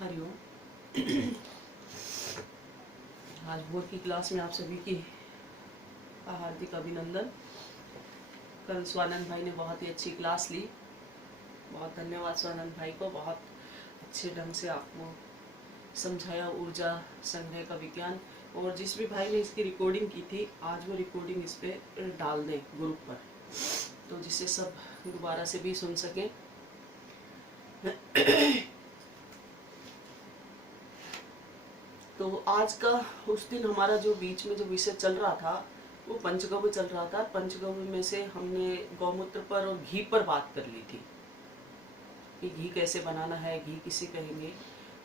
हरिओम। आज बोर्ड की क्लास में आप सभी की हार्दिक अभिनंदन। कल स्वानंद भाई ने बहुत ही अच्छी क्लास ली। बहुत धन्यवाद स्वानंद भाई को, बहुत अच्छे ढंग से आपको समझाया ऊर्जा संग्रह का विज्ञान। और जिस भी भाई ने इसकी रिकॉर्डिंग की थी, आज वो रिकॉर्डिंग इस पे डाल दें ग्रुप पर, तो जिससे सब दोबारा से भी सुन सकें। तो आज का उस दिन हमारा जो बीच में जो विषय चल रहा था वो पंचगव्य चल रहा था। पंचगव्य में से हमने गौमूत्र पर और घी पर बात कर ली थी कि घी कैसे बनाना है, घी किसे कहेंगे।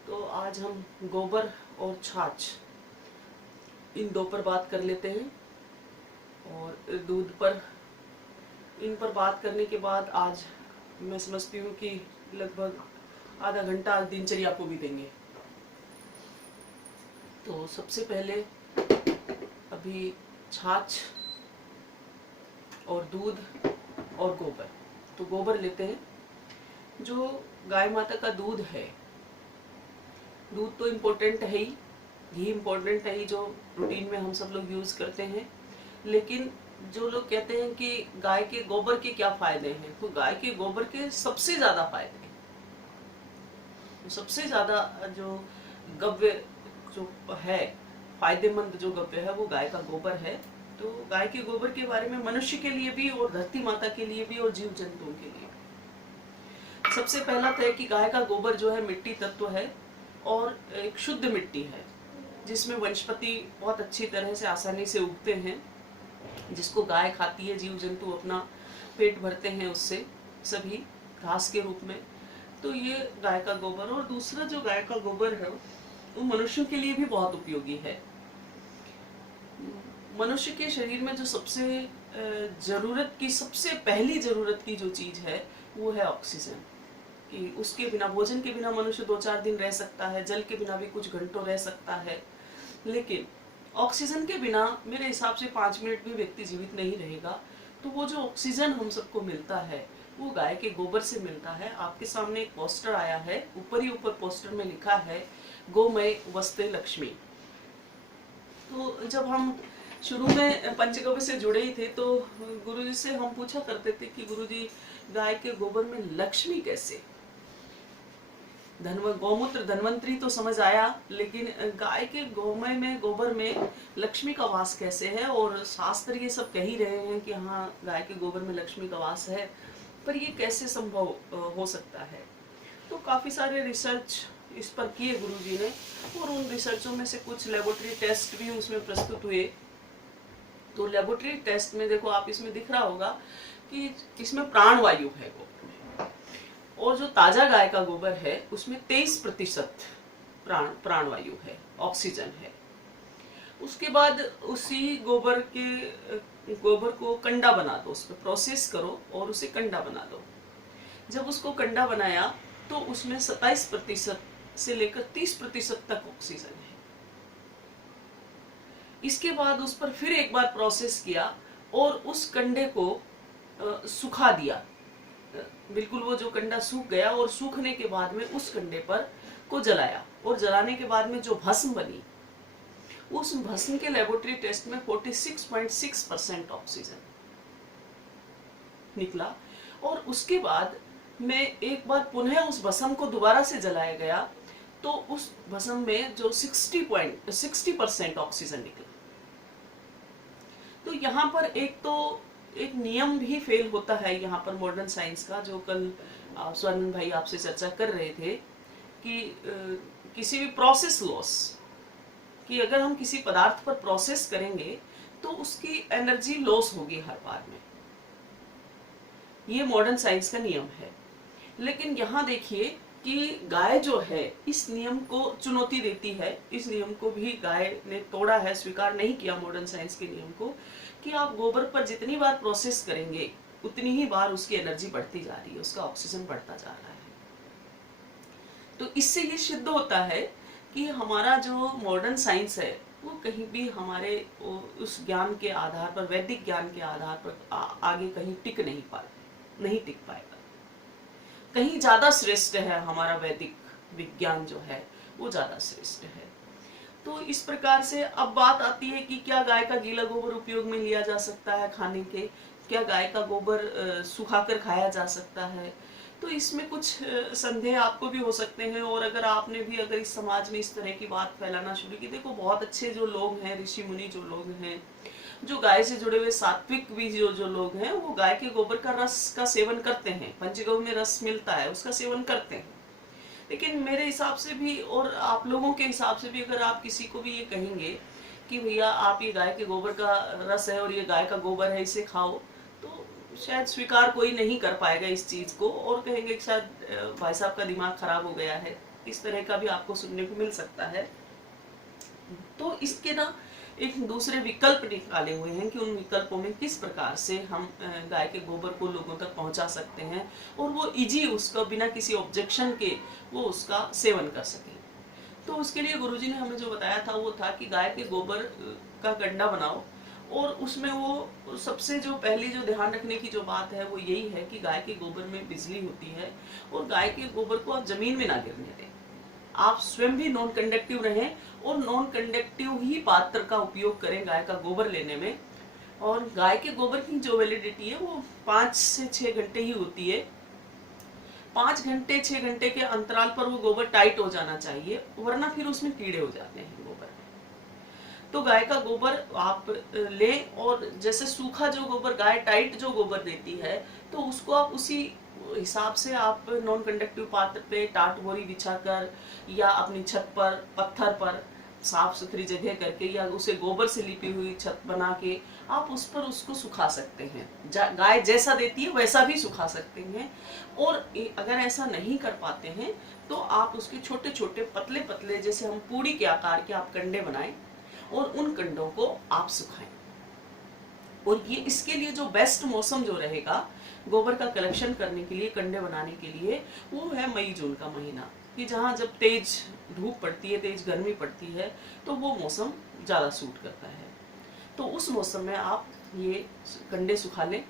तो आज हम गोबर और छाछ इन दो पर बात कर लेते हैं, और दूध पर, इन पर बात करने के बाद आज मैं समझती हूँ कि लगभग आधा घंटा दिनचर्या को भी देंगे। तो सबसे पहले अभी छाछ और दूध और गोबर। तो गोबर लेते हैं। जो गाय माता का दूध है, दूध तो इम्पोर्टेंट है ही, घी इम्पोर्टेंट है ही, जो रूटीन में हम सब लोग यूज़ करते हैं। लेकिन जो लोग कहते हैं कि गाय के गोबर के क्या फ़ायदे हैं, तो गाय के गोबर के सबसे ज़्यादा फायदे हैं। तो सबसे ज़्यादा जो गव्य जो है, फायदेमंद जो गव्य है, वो गाय का गोबर है। तो गाय के गोबर के बारे में मनुष्य के लिए भी और धरती माता के लिए भी और जीव जंतुओं के लिए भी सबसे पहला तो है कि गाय का गोबर जो है मिट्टी तत्व है और एक शुद्ध मिट्टी है, जिसमें वनस्पति बहुत अच्छी तरह से आसानी से उगते हैं, जिसको गाय खाती है, जीव जंतु अपना पेट भरते हैं उससे, सभी घास के रूप में। तो ये गाय का गोबर। और दूसरा जो गाय का गोबर है वो मनुष्यों के लिए भी बहुत उपयोगी है। मनुष्य के शरीर में जो सबसे जरूरत की, सबसे पहली जरूरत की जो चीज है वो है ऑक्सीजन। कि उसके बिना, भोजन के बिना मनुष्य 2-4 दिन रह सकता है, जल के बिना भी कुछ घंटों रह सकता है, लेकिन ऑक्सीजन के बिना मेरे हिसाब से 5 मिनट भी व्यक्ति जीवित नहीं रहेगा। तो वो जो ऑक्सीजन हम सबको मिलता है वो गाय के गोबर से मिलता है। आपके सामने एक पोस्टर आया है, ऊपर ही ऊपर पोस्टर में लिखा है गोमय वस्ते लक्ष्मी। तो जब हम शुरू में पंचगव्य से जुड़े ही थे तो गुरुजी से हम पूछा करते थे कि गुरुजी गाय के गोबर में लक्ष्मी कैसे? गौमूत्र धन्वंतरी तो समझ आया, लेकिन गाय के गोमय में, गोबर में लक्ष्मी का वास कैसे है? और शास्त्र ये सब कह ही रहे हैं कि हाँ, गाय के गोबर में लक्ष्मी का वास है, पर ये कैसे संभव हो सकता है? तो काफ़ी सारे रिसर्च इस पर किए गुरुजी ने, और उन रिसर्चों में से कुछ लेबोरेटरी टेस्ट भी उसमें प्रस्तुत हुए। तो लेबोरेटरी टेस्ट में देखो, आप इसमें दिख रहा होगा कि इसमें प्राणवायु है गोबर में, और जो ताजा गाय का गोबर है उसमें 23% प्राणवायु है, ऑक्सीजन है। उसके बाद उसी गोबर को कंडा बना दो, उस पर प्रोसेस करो और उसे कंडा बना दो। जब उसको कंडा बनाया तो उसमें 27% से लेकर 30% तक ऑक्सीजन है। इसके बाद उस पर फिर एक बार प्रोसेस किया और उस कंडे को सुखा दिया। बिल्कुल वो जो कंडा सूख गया, और सूखने के बाद में उस कंडे पर को जलाया, और जलाने के बाद में जो भस्म बनी, उस भस्म के लेबोरेटरी टेस्ट में 46.6% ऑक्सीजन निकला। और उसके बाद में एक बार पुनः उस भस्म को दोबारा से जलाया गया तो उस भस्म में जो 60% ऑक्सीजन निकला। तो यहाँ पर एक नियम भी फेल होता है यहाँ पर मॉडर्न साइंस का, जो कल स्वानंद भाई आपसे चर्चा कर रहे थे कि किसी भी प्रोसेस लॉस, कि अगर हम किसी पदार्थ पर प्रोसेस करेंगे तो उसकी एनर्जी लॉस होगी हर बार में। ये मॉडर्न साइंस का नियम है। लेकिन यहाँ देखिए कि गाय जो है इस नियम को चुनौती देती है। इस नियम को भी गाय ने तोड़ा है, स्वीकार नहीं किया मॉडर्न साइंस के नियम को, कि आप गोबर पर जितनी बार प्रोसेस करेंगे उतनी ही बार उसकी एनर्जी बढ़ती जा रही है, उसका ऑक्सीजन बढ़ता जा रहा है। तो इससे ये सिद्ध होता है कि हमारा जो मॉडर्न साइंस है वो कहीं भी हमारे उस ज्ञान के आधार पर, वैदिक ज्ञान के आधार पर आगे कहीं नहीं टिक पाएगा। कहीं ज्यादा श्रेष्ठ है हमारा वैदिक विज्ञान जो है वो ज़्यादा श्रेष्ठ है। तो इस प्रकार से अब बात आती है कि क्या गाय का गीला गोबर उपयोग में लिया जा सकता है खाने के, क्या गाय का गोबर सुखाकर खाया जा सकता है। तो इसमें कुछ संदेह आपको भी हो सकते हैं, और अगर आपने भी अगर इस समाज में इस तरह की बात फैलाना शुरू की, देखो बहुत अच्छे जो लोग हैं, ऋषि मुनि जो लोग हैं, जो गाय से जुड़े हुए सात्विक भी जो लोग हैं, वो गाय के गोबर का रस का सेवन करते हैं, पंचगव्य में रस मिलता है उसका सेवन करते हैं। लेकिन मेरे हिसाब से भी और आप लोगों के हिसाब से भी अगर आप किसी को भी ये कहेंगे कि भैया आप ये गाय के गोबर का रस है और ये गाय का गोबर है इसे खाओ, तो शायद स्वीकार कोई नहीं कर पाएगा इस चीज को, और कहेंगे कि शायद भाई साहब का दिमाग खराब हो गया है। इस तरह का भी आपको सुनने को मिल सकता है। तो इसके ना एक दूसरे विकल्प निकाले हुए हैं कि उन विकल्पों में किस प्रकार से हम गाय के गोबर को लोगों तक पहुंचा सकते हैं और वो इजी उसका बिना किसी ऑब्जेक्शन के वो उसका सेवन कर सकें। तो उसके लिए गुरुजी ने हमें जो बताया था वो था कि गाय के गोबर का गंडा बनाओ, और उसमें वो सबसे जो पहली जो ध्यान रखने की जो बात है वो यही है कि गाय के गोबर में बिजली होती है, और गाय के गोबर को आप जमीन में ना गिरने दें। आप स्वयं भी नॉन कंडक्टिव रहें और नॉन कंडक्टिव ही पात्र का उपयोग करें गाय का गोबर लेने में। और गाय के गोबर की जो वैलिडिटी है वो 5 से 6 घंटे ही होती है। 5 घंटे 6 घंटे के अंतराल पर वो गोबर टाइट हो जाना चाहिए, वरना फिर उसमें कीड़े हो जाते हैं गोबर में। तो गाय का गोबर आप लें, और जैसे सूखा जो गोबर गाय टाइट जो गोबर देती है तो उसको आप उसी हिसाब से आप नॉन कंडक्टिव पात्र पे टाट बोरी बिछाकर या अपनी छत पर पत्थर पर साफ सुथरी जगह करके या उसे गोबर से लिपी हुई छत बना के आप उस पर उसको सुखा सकते हैं। गाय जैसा देती है वैसा भी सुखा सकते हैं। और अगर ऐसा नहीं कर पाते हैं तो आप उसके छोटे छोटे पतले पतले जैसे हम पूड़ी के आकार के आप कंडे बनाएं और उन कंडों को आप सुखाएं। और ये इसके लिए जो बेस्ट मौसम जो रहेगा गोबर का कलेक्शन करने के लिए, कंडे बनाने के लिए, वो है मई जून का महीना, कि जहाँ जब तेज धूप पड़ती है, तेज गर्मी पड़ती है, तो वो मौसम ज़्यादा सूट करता है। तो उस मौसम में आप ये कंडे सुखा लें,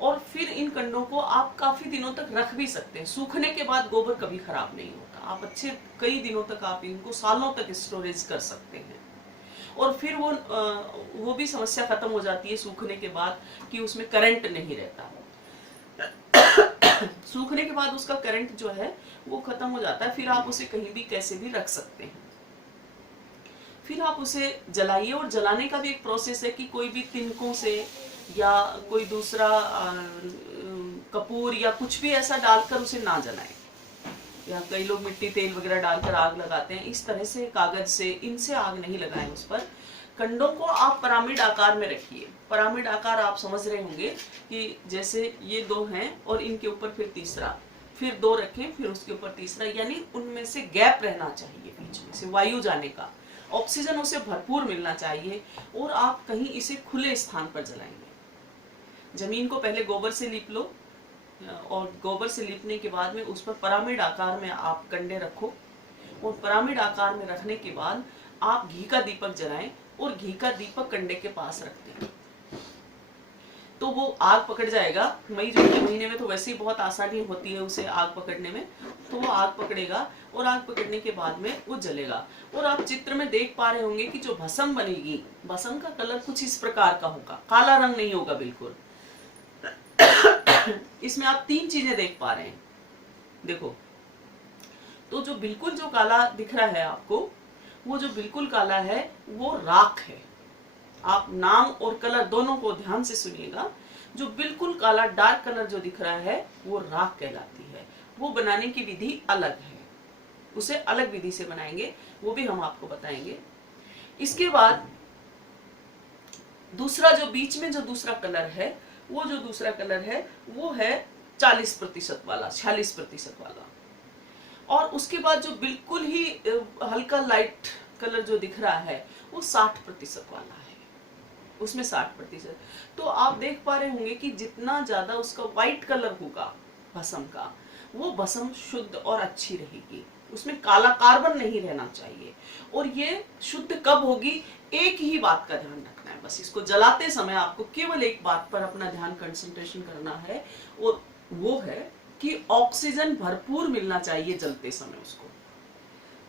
और फिर इन कंडों को आप काफ़ी दिनों तक रख भी सकते हैं। सूखने के बाद गोबर कभी खराब नहीं होता, आप अच्छे कई दिनों तक आप इनको सालों तक स्टोरेज कर सकते हैं। और फिर वो भी समस्या खत्म हो जाती है सूखने के बाद कि उसमें करंट नहीं रहता। सूखने के बाद उसका करंट जो है वो खत्म हो जाता है, फिर आप उसे कहीं भी कैसे भी रख सकते हैं। फिर आप उसे जलाइए, और जलाने का भी एक प्रोसेस है कि कोई भी तिनकों से या कोई दूसरा कपूर या कुछ भी ऐसा डालकर उसे ना जलाएं। या कई लोग मिट्टी तेल वगैरह डालकर आग लगाते हैं, इस तरह से कागज से इनसे आग नहीं लगाएं उस पर। कंडों को आप पिरामिड आकार में रखिए। पिरामिड आकार आप समझ रहे होंगे कि जैसे ये 2 हैं और इनके ऊपर फिर तीसरा, फिर 2 रखें, फिर उसके ऊपर तीसरा, यानी उनमें से गैप रहना चाहिए, बीच में से वायु जाने का, ऑक्सीजन उसे भरपूर मिलना चाहिए। और आप कहीं इसे खुले स्थान पर जलाएंगे। जमीन को पहले गोबर से लीप लो, और गोबर से लिपने के बाद में उस पर पिरामिड आकार में आप कंडे रखो, और पिरामिड आकार में रखने के बाद आप घी का दीपक जलाएं, और घी का दीपक कंडे के पास रख दें, तो वो आग पकड़ जाएगा। मई जून के महीने में तो वैसे ही बहुत आसानी होती है उसे आग पकड़ने में, तो वो आग पकड़ेगा, और आग पकड़ने के बाद में वो जलेगा। और आप चित्र में देख पा रहे होंगे कि जो भस्म बनेगी, भस्म का कलर कुछ इस प्रकार का होगा, काला रंग नहीं होगा बिल्कुल। इसमें आप 3 चीजें देख पा रहे हैं, देखो। तो जो बिल्कुल जो काला दिख रहा है आपको, वो जो बिल्कुल काला है वो राख है। आप नाम और कलर दोनों को ध्यान से सुनिएगा। जो बिल्कुल काला डार्क कलर जो दिख रहा है वो राख कहलाती है। वो बनाने की विधि अलग है, उसे अलग विधि से बनाएंगे, वो भी हम आपको बताएंगे। इसके बाद दूसरा जो बीच में जो दूसरा कलर है, वो जो दूसरा कलर है वो है 40% वाला, 46% वाला। और उसके बाद जो बिल्कुल ही हल्का लाइट कलर जो दिख रहा है वो 60% वाला है, उसमें 60%। तो आप देख पा रहे होंगे कि जितना ज्यादा उसका व्हाइट कलर होगा भस्म का, वो भस्म शुद्ध और अच्छी रहेगी, उसमें काला कार्बन नहीं रहना चाहिए। और ये शुद्ध कब होगी, एक ही बात का ध्यान रखना है, बस इसको जलाते समय आपको केवल एक बात पर अपना ध्यान कंसंट्रेशन करना है, और वो है कि ऑक्सीजन भरपूर मिलना चाहिए जलते समय उसको।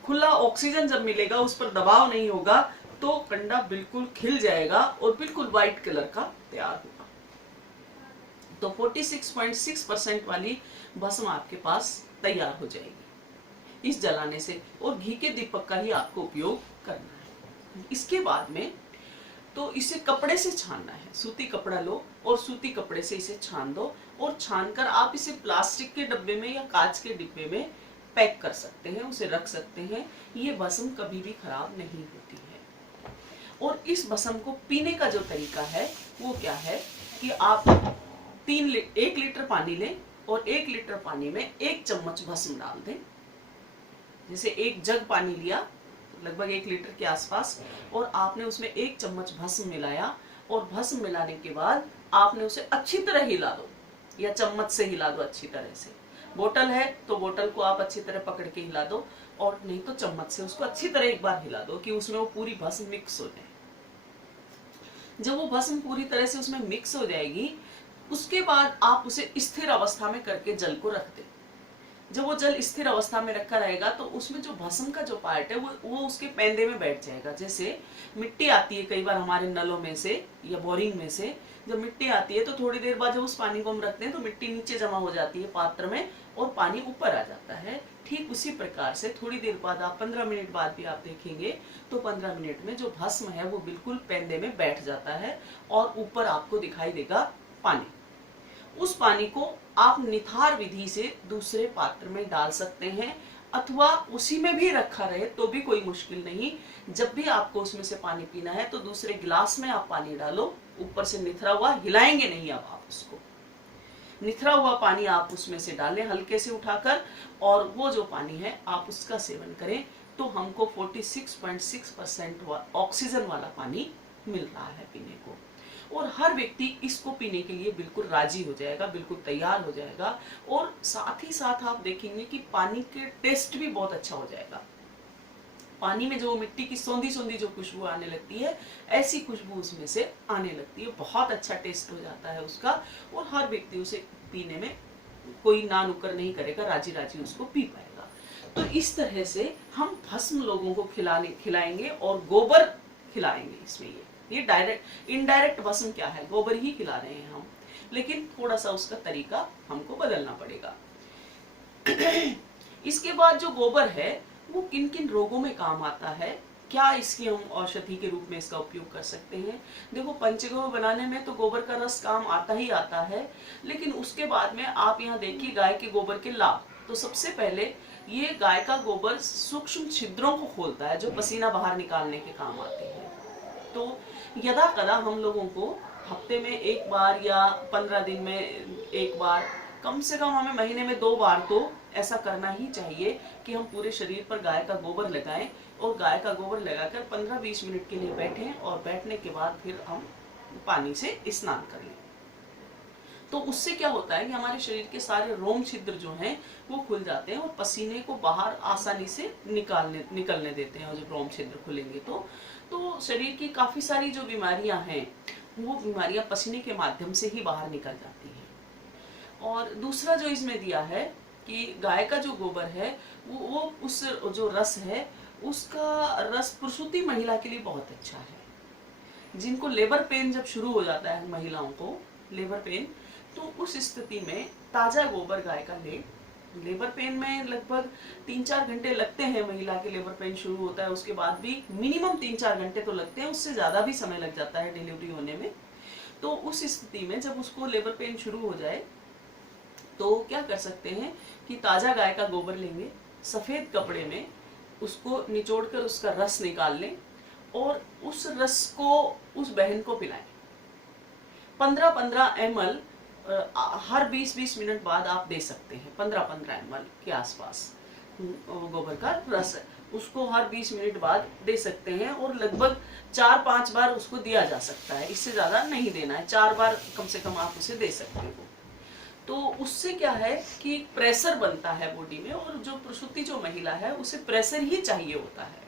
खुला ऑक्सीजन जब मिलेगा, उस पर दबाव नहीं होगा, तो कंडा बिल्कुल खिल जाएगा और बिल्कुल व्हाइट कलर का तैयार होगा। तो 46.6% वाली भस्म आपके पास तैयार हो जाएगी इस जलाने से, और घी के दीपक का ही आपको उपयोग करना है। इसके बाद में तो इसे कपड़े से छानना है, सूती कपड़ा लो और सूती कपड़े से इसे छान दो, और छानकर आप इसे प्लास्टिक के डब्बे में या कांच के डिब्बे में पैक कर सकते हैं, उसे रख सकते हैं। ये भस्म कभी भी खराब नहीं होती है। और इस भस्म को पीने का जो तरीका है वो क्या है कि आप 1 लीटर पानी लें और 1 लीटर पानी में 1 चम्मच भस्म डाल दें। जैसे 1 जग पानी लिया, लगभग 1 लीटर के आसपास, और आपने उसमें 1 चम्मच भस्म मिलाया, और भस्म मिलाने के बाद आपने उसे अच्छी तरह हिला दो, या चम्मच से हिला दो अच्छी तरह से। बोतल है तो बोतल को आप अच्छी तरह पकड़ के हिला दो, और नहीं तो चम्मच से उसको अच्छी तरह एक बार हिला दो कि उसमें वो पूरी भस्म मिक्स हो जाए। जब वो भस्म पूरी तरह से उसमें मिक्स हो जाएगी, उसके बाद आप उसे स्थिर अवस्था में करके जल को रख दें। जब वो जल स्थिर अवस्था में रखा रहेगा तो उसमें जो भस्म का जो पार्ट है वो उसके पेंदे में बैठ जाएगा। जैसे मिट्टी आती है कई बार हमारे नलों में से या बोरिंग में से, जब मिट्टी आती है तो थोड़ी देर बाद जब उस पानी को हम रखते हैं तो मिट्टी नीचे जमा हो जाती है पात्र में और पानी ऊपर आ जाता है। ठीक उसी प्रकार से थोड़ी देर बाद आप 15 मिनट बाद भी आप देखेंगे तो 15 मिनट में जो भस्म है वो बिल्कुल पेंदे में बैठ जाता है और ऊपर आपको दिखाई देगा पानी। उस पानी को आप निथार विधि से दूसरे पात्र में डाल सकते हैं, अथवा उसी में भी रखा रहे तो भी कोई मुश्किल नहीं। जब भी आपको उसमें से पानी पीना है तो दूसरे गिलास में आप पानी डालो, ऊपर से निथरा हुआ, हिलाएंगे नहीं अब आप उसको, निथरा हुआ पानी आप उसमें से डालें हल्के से उठाकर, और वो जो पानी है आप उसका सेवन करें। तो हमको 46.6% ऑक्सीजन वाला पानी मिल रहा है पीने को, और हर व्यक्ति इसको पीने के लिए बिल्कुल राजी हो जाएगा, बिल्कुल तैयार हो जाएगा। और साथ ही साथ आप देखेंगे कि पानी के टेस्ट भी बहुत अच्छा हो जाएगा। पानी में जो मिट्टी की सौंधी सौंधी जो खुशबू आने लगती है, ऐसी खुशबू उसमें से आने लगती है, बहुत अच्छा टेस्ट हो जाता है उसका, और हर व्यक्ति उसे पीने में कोई ना नुक्कर नहीं करेगा, राजी राजी उसको पी पाएगा। तो इस तरह से हम भस्म लोगों को खिलाएंगे और गोबर खिलाएंगे। इसमें ये डायरेक्ट इनडायरेक्ट भस्म क्या है, गोबर ही खिला रहे हैं हम, लेकिन थोड़ा सा उसका तरीका हमको बदलना पड़ेगा। इसके बाद जो गोबर है वो किन किन रोगों में काम आता है, क्या इसकी हम औषधि के रूप में इसका उपयोग कर सकते हैं। देखो, पंचगव्य बनाने में तो गोबर का रस काम आता ही आता है, लेकिन उसके बाद में आप यहाँ देखिए गाय के गोबर के लाभ। तो सबसे पहले ये गाय का गोबर सूक्ष्म छिद्रों को खोलता है जो पसीना बाहर निकालने के काम आते हैं। तो यदा कदा हम लोगों को हफ्ते में 1 बार या 15 दिन में 1 बार, कम से कम हमें महीने में 2 बार तो ऐसा करना ही चाहिए कि हम पूरे शरीर पर गाय का गोबर लगाएं, और गाय का गोबर लगाकर 15-20 मिनट के लिए बैठें, और बैठने के बाद फिर हम पानी से स्नान कर लें। तो उससे क्या होता है कि हमारे शरीर के सारे रोम छिद्र जो हैं वो खुल जाते हैं और पसीने को बाहर आसानी से निकलने देते हैं। और जब रोम छिद्र खुलेंगे तो शरीर की काफी सारी जो बीमारियां हैं वो बीमारियां पसीने के माध्यम से ही बाहर निकल जाती हैं। और दूसरा जो इसमें दिया है कि गाय का जो गोबर है वो उस जो रस है उसका रस प्रसूति महिला के लिए बहुत अच्छा है। जिनको लेबर पेन जब शुरू हो जाता है, महिलाओं को लेबर पेन, तो उस स्थिति में ताजा गोबर गाय का ले। लेबर पेन में लगभग 3-4 घंटे लगते हैं, महिला के लेबर पेन शुरू होता है उसके बाद भी मिनिमम 3-4 घंटे तो लगते हैं, उससे ज्यादा भी समय लग जाता है डिलीवरी होने में। तो उस स्थिति में जब उसको लेबर पेन शुरू हो जाए तो क्या कर सकते हैं कि ताजा गाय का गोबर लेंगे, सफेद कपड़े में उसको निचोड़कर उसका रस निकाल लें, और उस रस को उस बहन को पिलाएं। 15-15 ml हर 20-20 मिनट बाद आप दे सकते हैं। 15-15 ml के आसपास गोबर का रस उसको हर 20 मिनट बाद दे सकते हैं, और लगभग 4-5 बार उसको दिया जा सकता है, इससे ज्यादा नहीं देना है। 4 बार कम से कम आप उसे दे सकते हो। तो उससे क्या है कि प्रेशर बनता है बॉडी में, और जो प्रसूति जो महिला है उसे प्रेशर ही चाहिए होता है।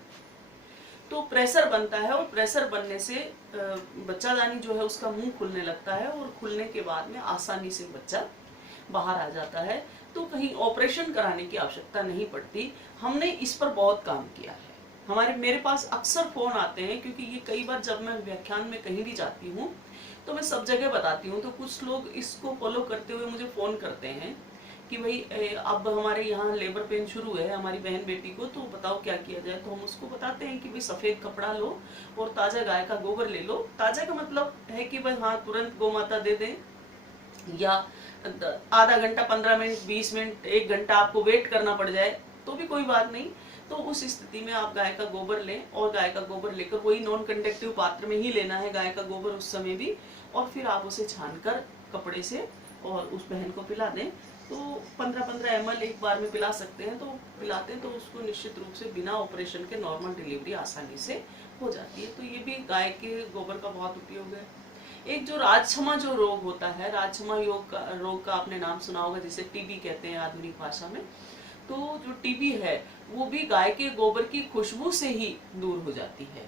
तो प्रेशर बनता है, और प्रेशर बनने से बच्चादानी जो है उसका मुंह खुलने लगता है, और खुलने के बाद में आसानी से बच्चा बाहर आ जाता है। तो कहीं ऑपरेशन कराने की आवश्यकता नहीं पड़ती। हमने इस पर बहुत काम किया है। मेरे पास अक्सर फोन आते हैं, क्योंकि ये कई बार जब मैं व्याख्यान में कहीं भी जाती हूँ तो मैं सब जगह बताती हूँ, तो कुछ लोग इसको फॉलो करते हुए मुझे फोन करते हैं कि भाई अब हमारे यहाँ लेबर पेन शुरू है हमारी बहन बेटी को, तो बताओ क्या किया जाए। तो हम उसको बताते हैं कि भाई सफेद कपड़ा लो और ताजा गाय का गोबर ले लो। ताजा का मतलब है कि भाई हाँ तुरंत गौ माता दे दें, या आधा घंटा 15 मिनट 20 मिनट 1 घंटा आपको वेट करना पड़ जाए तो भी कोई बात नहीं। तो उस स्थिति में आप गाय का गोबर लें, और गाय का गोबर लेकर वही नॉन कंडक्टिव पात्र में ही लेना है गाय का गोबर उस समय भी, और फिर आप उसे छानकर कपड़े से और उस बहन को पिला दें। तो 15-15 ml एक बार में पिला सकते हैं। तो पिलाते हैं तो उसको निश्चित रूप से बिना ऑपरेशन के नॉर्मल डिलीवरी आसानी से हो जाती है। तो ये भी गाय के गोबर का बहुत उपयोग है। एक जो राजछमा जो रोग होता है, राजछमा रोग का आपने नाम सुना होगा, जिसे टीबी कहते हैं आधुनिक भाषा में। तो जो टीबी है वो भी गाय के गोबर की खुशबू से ही दूर हो जाती है।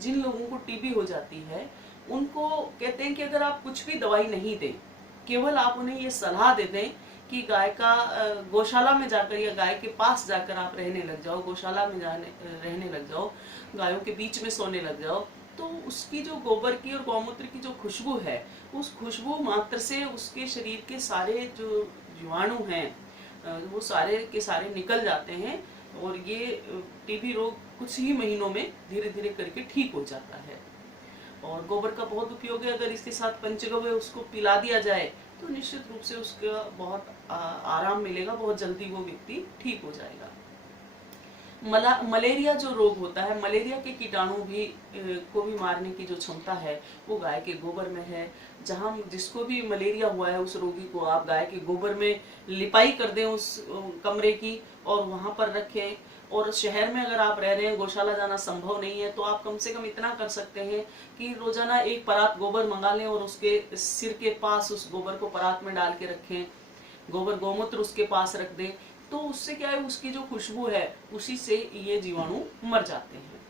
जिन लोगों को टीबी हो जाती है उनको कहते हैं कि अगर आप कुछ भी दवाई नहीं दें, केवल आप उन्हें ये सलाह दे दें कि गाय का गौशाला में जाकर या गाय के पास जाकर आप रहने लग जाओ, गौशाला में रहने लग जाओ, गायों के बीच में सोने लग जाओ, तो उसकी जो गोबर की और गौमूत्र की जो खुशबू है, उस खुशबू मात्र से उसके शरीर के सारे जो जीवाणु हैं वो सारे के सारे निकल जाते हैं, और ये टीबी रोग कुछ ही महीनों में धीरे धीरे करके ठीक हो जाता है। और गोबर का बहुत उपयोग है। अगर इसके साथ पंचगव्य उसको पिला दिया जाए तो निश्चित रूप से उसका बहुत आराम मिलेगा, बहुत जल्दी वो व्यक्ति ठीक हो जाएगा। मलेरिया जो रोग होता है, मलेरिया के कीटाणु भी को भी मारने की जो क्षमता है वो गाय के गोबर में है। जहाँ जिसको भी मलेरिया हुआ है उस रोगी को आप गाय के गोबर में लिपाई कर दें उस कमरे की, और वहाँ पर रखें। और शहर में अगर आप रह रहे हैं, गौशाला जाना संभव नहीं है, तो आप कम से कम इतना कर सकते हैं कि रोजाना एक परात गोबर मंगा लें और उसके सिर के पास उस गोबर को परात में डाल के रखें, गोबर गौमूत्र उसके पास रख दें। तो उससे क्या है, उसकी जो खुशबू है उसी से ये जीवाणु मर जाते हैं।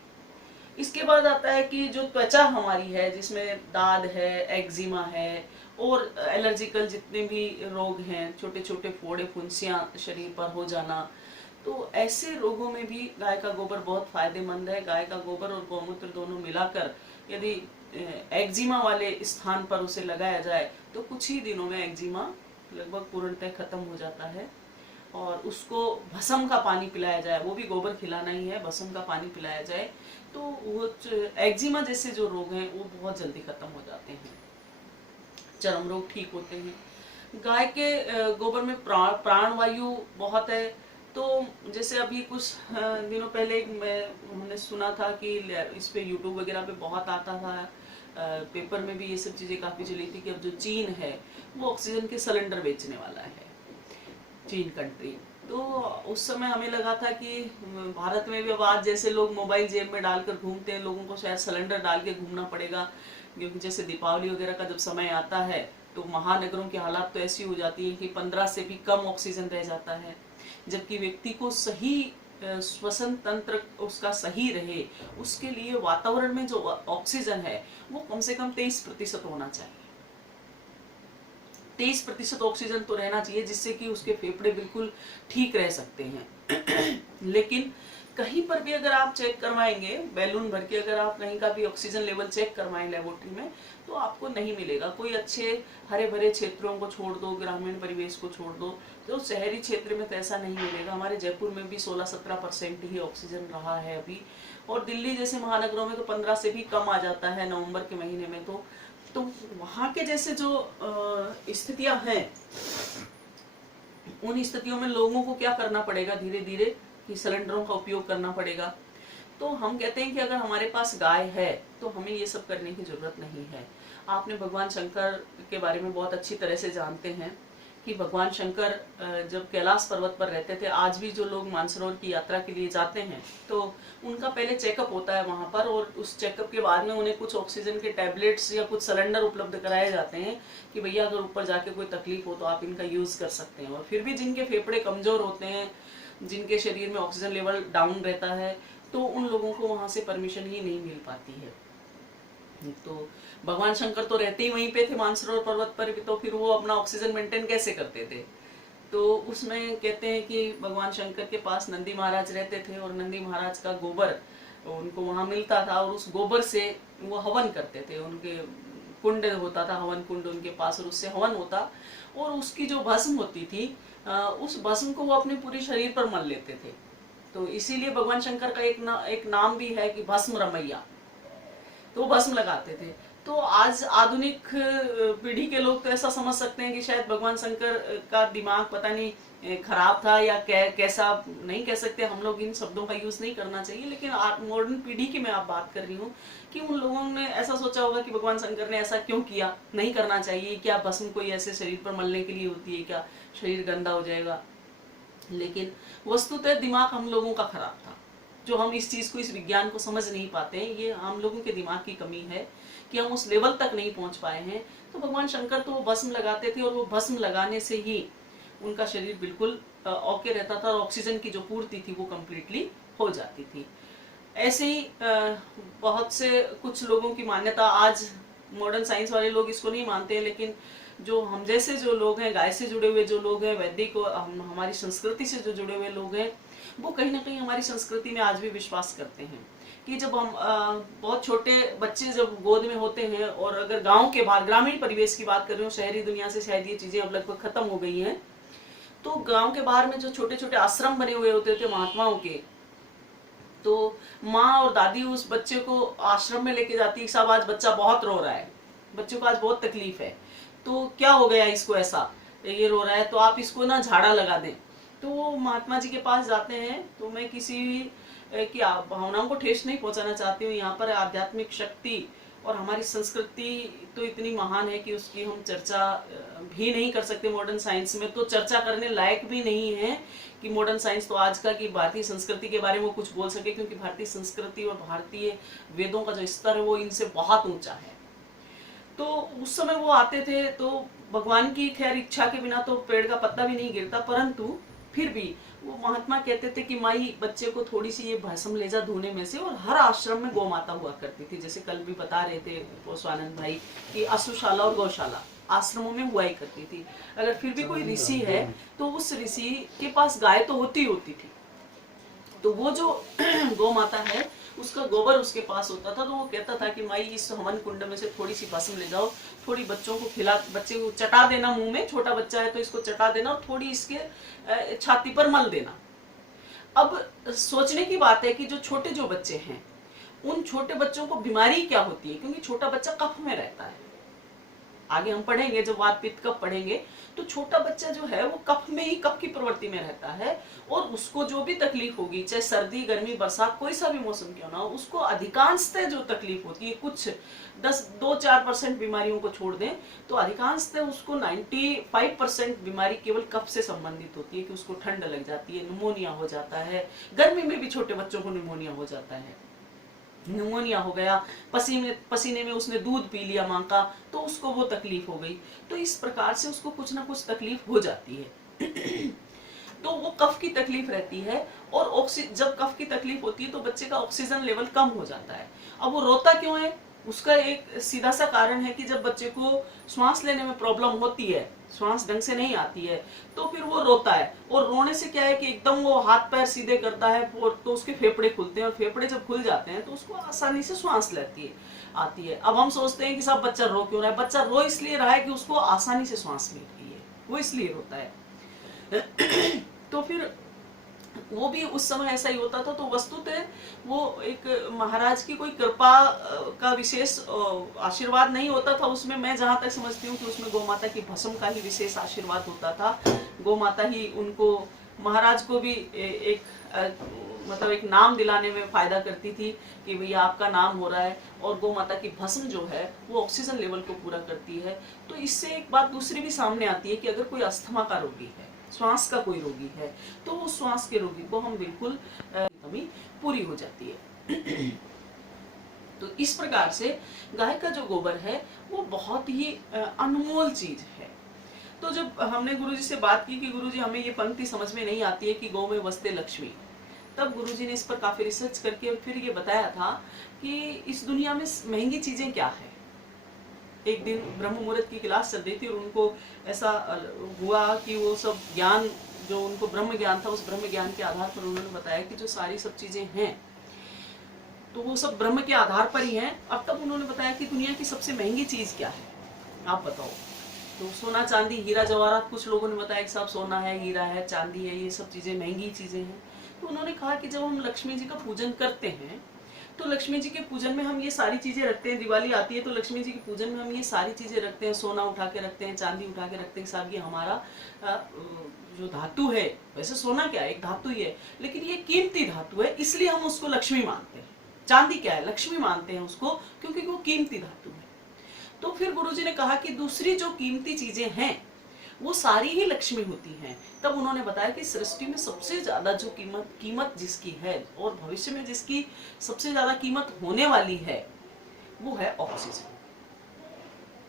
इसके बाद आता है कि जो त्वचा हमारी है, जिसमें दाद है, एक्जिमा है और एलर्जिकल जितने भी रोग हैं, छोटे छोटे फोड़े फुंसियां शरीर पर हो जाना, तो ऐसे रोगों में भी गाय का गोबर बहुत फायदेमंद है। गाय का गोबर और गौमूत्र दोनों मिलाकर यदि एक्जिमा वाले स्थान पर उसे लगाया जाए तो कुछ ही दिनों में एक्जिमा लगभग पूर्णतः खत्म हो जाता है। और उसको भस्म का पानी पिलाया जाए, वो भी गोबर खिलाना ही है, भस्म का पानी पिलाया जाए तो वो एक्जिमा जैसे जो रोग हैं वो बहुत जल्दी खत्म हो जाते हैं, चर्म रोग ठीक होते हैं। गाय के गोबर में प्राणवायु बहुत है। तो जैसे अभी कुछ दिनों पहले हमने सुना था कि इस पे यूट्यूब वगैरह पे बहुत आता था, पेपर में भी ये सब चीजें काफी चली थी कि अब जो चीन है वो ऑक्सीजन के सिलेंडर बेचने वाला है, चीन कंट्री। तो उस समय हमें लगा था कि भारत में भी अब आज जैसे लोग मोबाइल जेब में डालकर घूमते हैं, लोगों को शायद सिलेंडर डाल के घूमना पड़ेगा, क्योंकि जैसे दीपावली वगैरह का जब समय आता है तो महानगरों की हालात तो ऐसी हो जाती है कि 15 से भी कम ऑक्सीजन रह जाता है, जबकि व्यक्ति को सही श्वसन तंत्र उसका सही रहे उसके लिए वातावरण में जो ऑक्सीजन है वो कम से कम 23% होना चाहिए। 23% ऑक्सीजन तो रहना चाहिए, जिससे कि उसके फेफड़े बिल्कुल ठीक रह सकते हैं। लेकिन कहीं पर भी अगर आप चेक करवाएंगे, बैलून भर के अगर आप कहीं का भी ऑक्सीजन लेवल चेक करवाएं लेबोरेटरी में, तो आपको नहीं मिलेगा। कोई अच्छे हरे भरे क्षेत्रों को छोड़ दो, ग्रामीण परिवेश को छोड़ दो, तो शहरी क्षेत्र में तो ऐसा नहीं मिलेगा। हमारे जयपुर में भी 16-17% ही ऑक्सीजन रहा है अभी, और दिल्ली जैसे महानगरों में तो 15 से भी कम आ जाता है नवंबर के महीने में। तो वहाँ के जैसे जो स्थितियां हैं, उन स्थितियों में लोगों को क्या करना पड़ेगा, धीरे धीरे कि सिलेंडरों का उपयोग करना पड़ेगा। तो हम कहते हैं कि अगर हमारे पास गाय है तो हमें ये सब करने की जरूरत नहीं है। आपने भगवान शंकर के बारे में बहुत अच्छी तरह से जानते हैं कि भगवान शंकर जब कैलाश पर्वत पर रहते थे, आज भी जो लोग मानसरोवर की यात्रा के लिए जाते हैं तो उनका पहले चेकअप होता है वहां पर, और उस चेकअप के बाद में उन्हें कुछ ऑक्सीजन के टैबलेट्स या कुछ सिलेंडर उपलब्ध कराए जाते हैं कि भैया अगर ऊपर जाके कोई तकलीफ हो तो आप इनका यूज कर सकते हैं। और फिर भी जिनके फेफड़े कमजोर होते हैं, जिनके शरीर में ऑक्सीजन लेवल डाउन रहता है, तो उन लोगों को वहां से परमिशन ही नहीं मिल पाती है। तो भगवान शंकर तो रहते ही वहीं पे थे मानसरोवर पर्वत पर, तो फिर वो अपना ऑक्सीजन मेंटेन कैसे करते थे। तो उसमें कहते हैं कि भगवान शंकर के पास नंदी महाराज रहते थे और नंदी महाराज का गोबर उनको वहां मिलता था और उस गोबर से वो हवन करते थे। उनके कुंड होता था, हवन कुंड उनके पास, और उससे हवन होता और उसकी जो भस्म होती थी उस भस्म को वो अपने पूरे शरीर पर मल लेते थे। तो इसीलिए भगवान शंकर का एक नाम भी है कि भस्म रमैया, तो भस्म लगाते थे। तो आज आधुनिक पीढ़ी के लोग तो ऐसा समझ सकते हैं कि शायद भगवान शंकर का दिमाग पता नहीं खराब था या कैसा, नहीं कह सकते, हम लोग इन शब्दों का यूज नहीं करना चाहिए, लेकिन मॉडर्न पीढ़ी की मैं आप बात कर रही हूँ कि उन लोगों ने ऐसा सोचा होगा कि भगवान शंकर ने ऐसा क्यों किया, नहीं करना चाहिए, क्या भस्म कोई ऐसे शरीर पर मलने के लिए होती है, क्या शरीर गंदा हो जाएगा। लेकिन वस्तुतः दिमाग हम लोगों का खराब था, जो हम इस चीज को, इस विज्ञान को समझ नहीं पाते हैं। ये हम लोगों के दिमाग की कमी है कि हम उस लेवल तक नहीं पहुंच पाए हैं। तो भगवान शंकर तो वो भस्म लगाते थे और वो भस्म लगाने से ही उनका शरीर बिल्कुल ओके रहता था और ऑक्सीजन की जो पूर्ति थी वो कंप्लीटली हो जाती थी। ऐसे ही बहुत से कुछ लोगों की मान्यता, आज मॉडर्न साइंस वाले लोग इसको नहीं मानते हैं, लेकिन जो हम जैसे जो लोग हैं, गाय से जुड़े हुए जो लोग हैं, वैदिक हमारी संस्कृति से जो जुड़े हुए लोग हैं, वो कहीं ना कहीं हमारी संस्कृति में आज भी विश्वास करते हैं कि जब हम बहुत छोटे बच्चे जब गोद में होते हैं, और अगर गांव के बाहर, ग्रामीण परिवेश की बात कर रही हूँ, शहरी दुनिया से शायद ये चीजें अब लगभग खत्म हो गई हैं, तो गांव के बाहर में जो छोटे छोटे आश्रम बने हुए होते थे महात्माओं के, तो माँ और दादी उस बच्चे को आश्रम में लेके जाती, साहब आज बच्चा बहुत रो रहा है, बच्चों को आज बहुत तकलीफ है, तो क्या हो गया इसको, ऐसा ये रो रहा है, तो आप इसको ना झाड़ा लगा दें। तो वो महात्मा जी के पास जाते हैं। तो मैं किसी की भावनाओं को ठेस नहीं पहुंचाना चाहती हूँ, यहाँ पर आध्यात्मिक शक्ति और हमारी संस्कृति तो इतनी महान है कि उसकी हम चर्चा भी नहीं कर सकते। मॉडर्न साइंस में तो चर्चा करने लायक भी नहीं है कि मॉडर्न साइंस तो आज का, कि भारतीय संस्कृति के बारे में कुछ बोल सके, क्योंकि भारतीय संस्कृति और भारतीय वेदों का जो स्तर है वो इनसे बहुत ऊंचा है। तो उस समय वो आते थे, तो भगवान की खैर इच्छा के बिना तो पेड़ का पत्ता भी नहीं गिरता, परंतु फिर भी वो महात्मा कहते थे कि माई बच्चे को थोड़ी सी ये भस्म ले जा धोने में से। और हर आश्रम में गौ माता हुआ करती थी, जैसे कल भी बता रहे थे स्वानंद भाई कि अश्वशाला और गौशाला आश्रमों में हुआ ही करती थी। अगर फिर भी कोई ऋषि है तो उस ऋषि के पास गाय तो होती थी, तो वो जो गौ माता है उसका गोबर उसके पास होता था। तो वो कहता था कि माई इस हवन कुंड में से थोड़ी सी भस्म ले जाओ, थोड़ी बच्चों को खिला, बच्चे को चटा देना मुंह में, छोटा बच्चा है तो इसको चटा देना और थोड़ी इसके छाती पर मल देना। अब सोचने की बात है कि जो बच्चे हैं, उन छोटे बच्चों को बीमारी क्या होती है, क्योंकि छोटा बच्चा कफ में रहता है। आगे हम पढ़ेंगे जब वात पित्त कफ पढ़ेंगे, तो छोटा बच्चा जो है वो कफ में ही, कफ की प्रवृत्ति में रहता है, और उसको जो भी तकलीफ होगी, चाहे सर्दी गर्मी बरसात कोई सा भी मौसम क्यों ना हो, उसको अधिकांशतः जो तकलीफ होती है, कुछ 2-4% बीमारियों को छोड़ दें तो अधिकांशतः उसको 95% बीमारी केवल कफ से संबंधित होती है, कि उसको ठंड लग जाती है, निमोनिया हो जाता है। गर्मी में भी छोटे बच्चों को निमोनिया हो जाता है, निमोनिया हो गया, पसीने में उसने दूध पी लिया माँ का तो उसको वो तकलीफ हो गई। तो इस प्रकार से उसको कुछ ना कुछ तकलीफ हो जाती है। तो वो कफ की तकलीफ रहती है, और जब कफ की तकलीफ होती है तो बच्चे का ऑक्सीजन लेवल कम हो जाता है। अब वो रोता क्यों है, उसका एक सीधा सा कारण है कि जब बच्चे को श्वास लेने में प्रॉब्लम होती है, श्वास ढंग से नहीं आती है, तो फिर वो रोता है। और रोने से क्या है कि एकदम वो हाथ पैर सीधे करता है, तो उसके फेफड़े खुलते हैं, और फेफड़े जब खुल जाते हैं तो उसको आसानी से श्वास आती है। अब हम सोचते हैं कि साहब बच्चा रो क्यों रहा है, बच्चा रो इसलिए रहा है कि उसको आसानी से श्वास मिल रही है, वो इसलिए रोता है। तो फिर वो भी उस समय ऐसा ही होता था। तो वस्तुतः वो एक महाराज की कोई कृपा का विशेष आशीर्वाद नहीं होता था उसमें। मैं जहां तक समझती हूँ कि उसमें गौ माता की भस्म का ही विशेष आशीर्वाद होता था। गौ माता ही उनको, महाराज को भी मतलब एक नाम दिलाने में फायदा करती थी कि भैया आपका नाम हो रहा है, और गौ माता की भस्म जो है वो ऑक्सीजन लेवल को पूरा करती है। तो इससे एक बात दूसरी भी सामने आती है कि अगर कोई अस्थमा का रोगी है, श्वास का कोई रोगी है, तो वो श्वास के रोगी को हम बिल्कुल कमी पूरी हो जाती है। तो इस प्रकार से गाय का जो गोबर है वो बहुत ही अनमोल चीज है। तो जब हमने गुरुजी से बात की कि गुरुजी हमें ये पंक्ति समझ में नहीं आती है कि गौ में वसते लक्ष्मी, तब गुरुजी ने इस पर काफी रिसर्च करके फिर ये बताया था कि इस दुनिया में महंगी चीजें क्या है। एक दिन ब्रह्म मुहूर्त की क्लास चल रही थी और उनको ऐसा हुआ कि वो सब ज्ञान जो उनको ब्रह्म ज्ञान था, उस ब्रह्म ज्ञान के आधार पर उन्होंने बताया कि जो सारी सब चीजें हैं तो वो सब ब्रह्म के आधार पर ही हैं। अब तब उन्होंने बताया कि दुनिया की सबसे महंगी चीज क्या है, आप बताओ। तो सोना चांदी हीरा जवाहरात, कुछ लोगों ने बताया कि सब सोना है, हीरा है, चांदी है, ये सब चीजें महंगी चीजें हैं। तो उन्होंने कहा कि जब हम लक्ष्मी जी का पूजन करते हैं तो लक्ष्मी जी के पूजन में हम ये सारी चीजें रखते हैं। दिवाली आती है तो लक्ष्मी जी के पूजन में हम ये सारी चीजें रखते हैं, सोना उठा के रखते हैं, चांदी उठा के रखते हैं। साहब ये हमारा जो धातु है, वैसे सोना क्या है, एक धातु ही है, लेकिन ये कीमती धातु है, इसलिए हम उसको लक्ष्मी मानते हैं। चांदी क्या है, लक्ष्मी मानते हैं उसको, क्योंकि वो कीमती धातु है। तो फिर गुरुजी ने कहा कि दूसरी जो कीमती चीजें हैं वो सारी ही लक्ष्मी होती हैं। तब उन्होंने बताया कि सृष्टि में सबसे ज्यादा जो कीमत जिसकी है और भविष्य में जिसकी सबसे ज्यादा कीमत होने वाली है वो है ऑक्सीजन।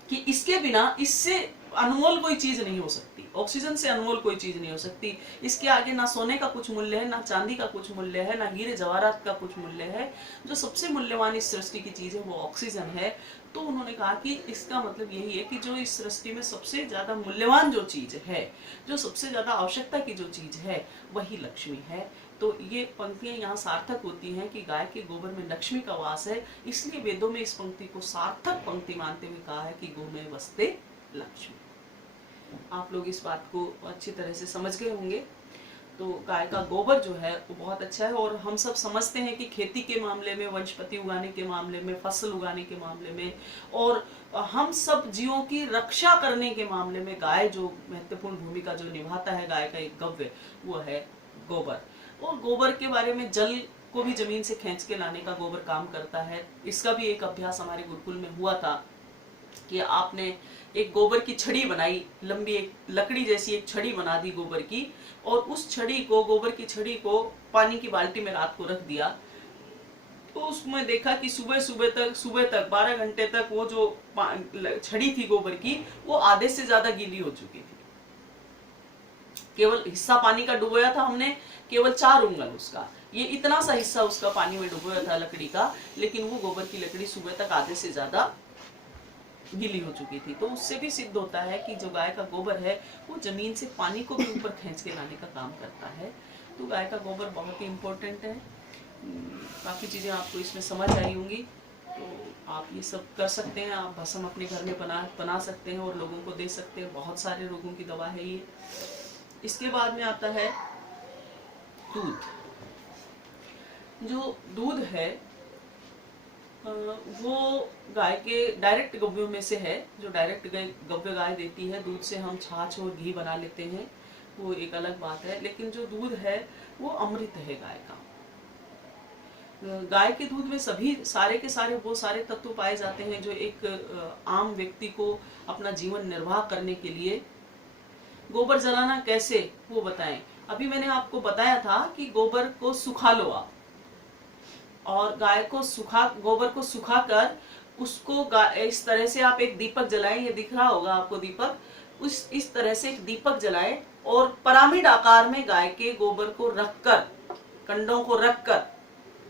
कि इसके बिना, इससे अनमोल कोई चीज नहीं हो सकती, ऑक्सीजन से अनमोल कोई चीज नहीं हो सकती। इसके आगे ना सोने का कुछ मूल्य है, ना चांदी का कुछ मूल्य है, ना हीरे जवाहरात का कुछ मूल्य है। जो सबसे मूल्यवान इस सृष्टि की चीज है वो ऑक्सीजन है। तो उन्होंने कहा कि इसका मतलब यही है कि जो इस सृष्टि में सबसे ज्यादा मूल्यवान जो चीज है, जो सबसे ज्यादा आवश्यकता की जो चीज है, वही लक्ष्मी है। तो ये पंक्तियां यहाँ सार्थक होती हैं कि गाय के गोबर में लक्ष्मी का वास है, इसलिए वेदों में इस पंक्ति को सार्थक पंक्ति मानते हुए कहा है कि गो में वसते लक्ष्मी। आप लोग इस बात को अच्छी तरह से समझ गए होंगे। तो गाय का गोबर जो है वो बहुत अच्छा है। और हम सब समझते हैं कि खेती के मामले में, वनस्पति उगाने के मामले में, फसल उगाने के मामले में और हम सब जीवों की रक्षा करने के मामले में गाय जो महत्वपूर्ण भूमिका जो निभाता है, गाय का एक गव्य, वो है गोबर। और गोबर के बारे में, जल को भी जमीन से खींच के लाने का गोबर काम करता है। इसका भी एक अभ्यास हमारे गुरुकुल में हुआ था कि आपने एक गोबर की छड़ी बनाई, लंबी एक लकड़ी जैसी एक छड़ी बना दी गोबर की, और उस छड़ी को, गोबर की छड़ी को पानी की बाल्टी में रात को रख दिया। तो उसमें देखा कि सुबह तक 12 घंटे तक वो जो छड़ी थी गोबर की, वो आधे से ज्यादा गीली हो चुकी थी। केवल हिस्सा पानी का डुबोया था हमने, केवल 4 उंगल उसका, ये इतना सा हिस्सा उसका पानी में डुबोया था लकड़ी का, लेकिन वो गोबर की लकड़ी सुबह तक आधे से ज्यादा गीली हो चुकी थी। तो उससे भी सिद्ध होता है कि जो गाय का गोबर है वो जमीन से पानी को भी ऊपर खींच के लाने का काम करता है। तो गाय का गोबर बहुत ही इम्पोर्टेंट है। काफ़ी चीज़ें आपको इसमें समझ आई होंगी, तो आप ये सब कर सकते हैं। आप भस्म अपने घर में बना सकते हैं और लोगों को दे सकते हैं। बहुत सारे रोगों की दवा है ये। इसके बाद में आता है दूध। जो दूध है वो गाय के डायरेक्ट गव्यों में से है। जो डायरेक्ट गव्य गाय देती है, दूध से हम छाछ और घी बना लेते हैं, वो एक अलग बात है। लेकिन जो दूध है वो अमृत है गाय का। गाय के दूध में सभी सारे के सारे वो सारे तत्व पाए जाते हैं जो एक आम व्यक्ति को अपना जीवन निर्वाह करने के लिए। गोबर जलाना कैसे, वो बताएं। अभी मैंने आपको बताया था कि गोबर को सुखा लो आप, और गाय को गोबर को सुखाकर उसको इस तरह से आप एक दीपक जलाएं। ये दिख रहा होगा आपको दीपक, इस तरह से एक दीपक जलाएं और पिरामिड आकार में गाय के गोबर को रखकर, कंडों को रखकर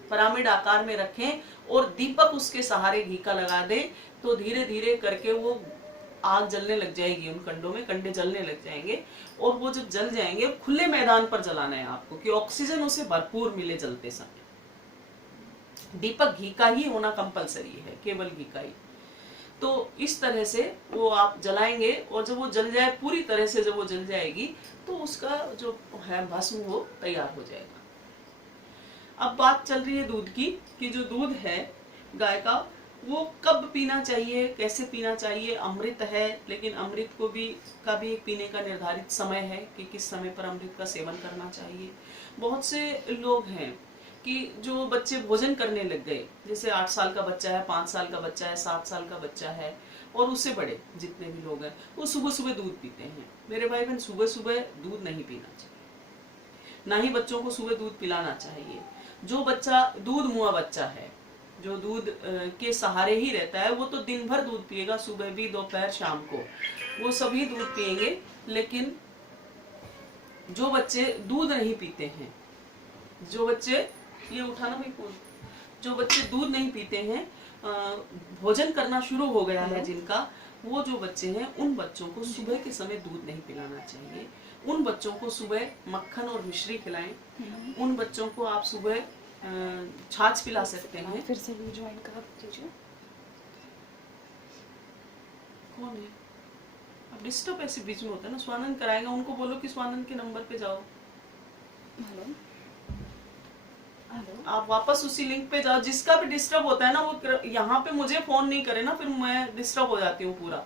पिरामिड आकार में रखें और दीपक उसके सहारे घी का लगा दें। तो धीरे धीरे करके वो आग जलने लग जाएगी, उन कंडों में कंडे जलने लग जाएंगे। और वो जब जल जाएंगे, खुले मैदान पर जलाना है आपको कि ऑक्सीजन उसे भरपूर मिले जलते समय। दीपक घी का ही होना कंपलसरी है, केवल घी का ही। तो इस तरह से वो आप जलाएंगे और जब वो जल जाए पूरी तरह से, जब वो जल जाएगी तो उसका जो है भस्म वो तैयार हो जाएगा। अब बात चल रही है दूध की, कि जो दूध है गाय का वो कब पीना चाहिए, कैसे पीना चाहिए। अमृत है, लेकिन अमृत को भी एक पीने का निर्धारित समय है कि किस समय पर अमृत का सेवन करना चाहिए। बहुत से लोग हैं कि जो बच्चे भोजन करने लग गए, जैसे 8 साल का बच्चा है, 5 साल का बच्चा है, 7 साल का बच्चा है और उससे बड़े जितने भी लोग हैं, वो सुबह सुबह दूध पीते हैं। मेरे भाई बहन, सुबह सुबह दूध नहीं पीना चाहिए, ना ही बच्चों को सुबह दूध पिलाना चाहिए। जो बच्चा दूध मुआ बच्चा है, जो दूध के सहारे ही रहता है, वो तो दिन भर दूध पिएगा, सुबह भी, दोपहर, शाम को, वो सभी दूध पिएंगे। लेकिन जो बच्चे दूध नहीं पीते हैं, जो बच्चे, ये उठाना भी पूछ, जो बच्चे दूध नहीं पीते हैं, भोजन करना शुरू हो गया है जिनका, वो जो बच्चे हैं उन बच्चों को सुबह के समय दूध नहीं पिलाना चाहिए। उन बच्चों को सुबह मक्खन और मिश्री खिलाएं। उन बच्चों को आप सुबह छाछ पिला सकते हैं। फिर से ज्वाइन कर दीजिए। कौन है? अब डिस्टर्ब ऐसे बीच में होता है ना। स्वानंद कराएगा, उनको बोलो कि स्वानंद के नंबर पे जाओ। हेलो हेलो, आप वापस उसी लिंक पे जाओ। जिसका भी डिस्टर्ब होता है ना वो यहाँ पे मुझे फोन नहीं करे ना, फिर मैं डिस्टर्ब हो जाती हूँ पूरा।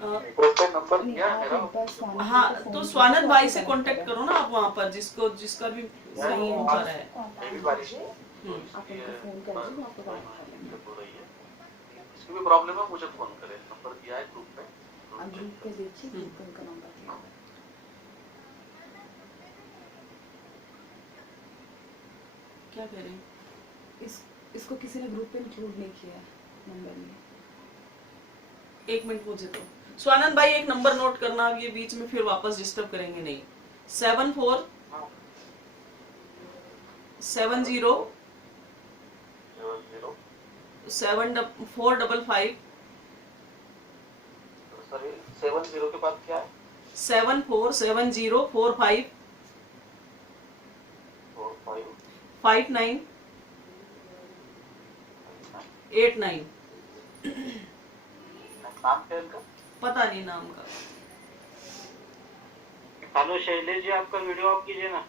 नंबर दिया है ना। हाँ, तो स्वानंद भाई से कांटेक्ट करो ना आप वहाँ पर, जिसका भी सही हो पा रहा है। आप उनको फोन कर दीजिए, आपको बात कर लेंगे। इसकी भी प्रॉब्लम है, मुझे फोन करें, नंबर दिया है ग्रुप पे। आप ग्रुप पे देखिए, ग्रुप पे उनका नंबर दिया है। क्या कह रहे हैं? इसको किसी ने ग्रुप पे इंक्लूड नहीं किया नंबर में। 1 मिनट मुझे तो। स्वानंद भाई एक नंबर नोट करना, अब ये बीच में फिर वापस डिस्टर्ब करेंगे नहीं। 74 70 7455। सॉरी, 70 के बाद क्या है? 747045 59 89। नाम क्या है इनका? पता नहीं नाम का। हेलो शैलेश जी, आपका वीडियो ऑफ कीजिए ना।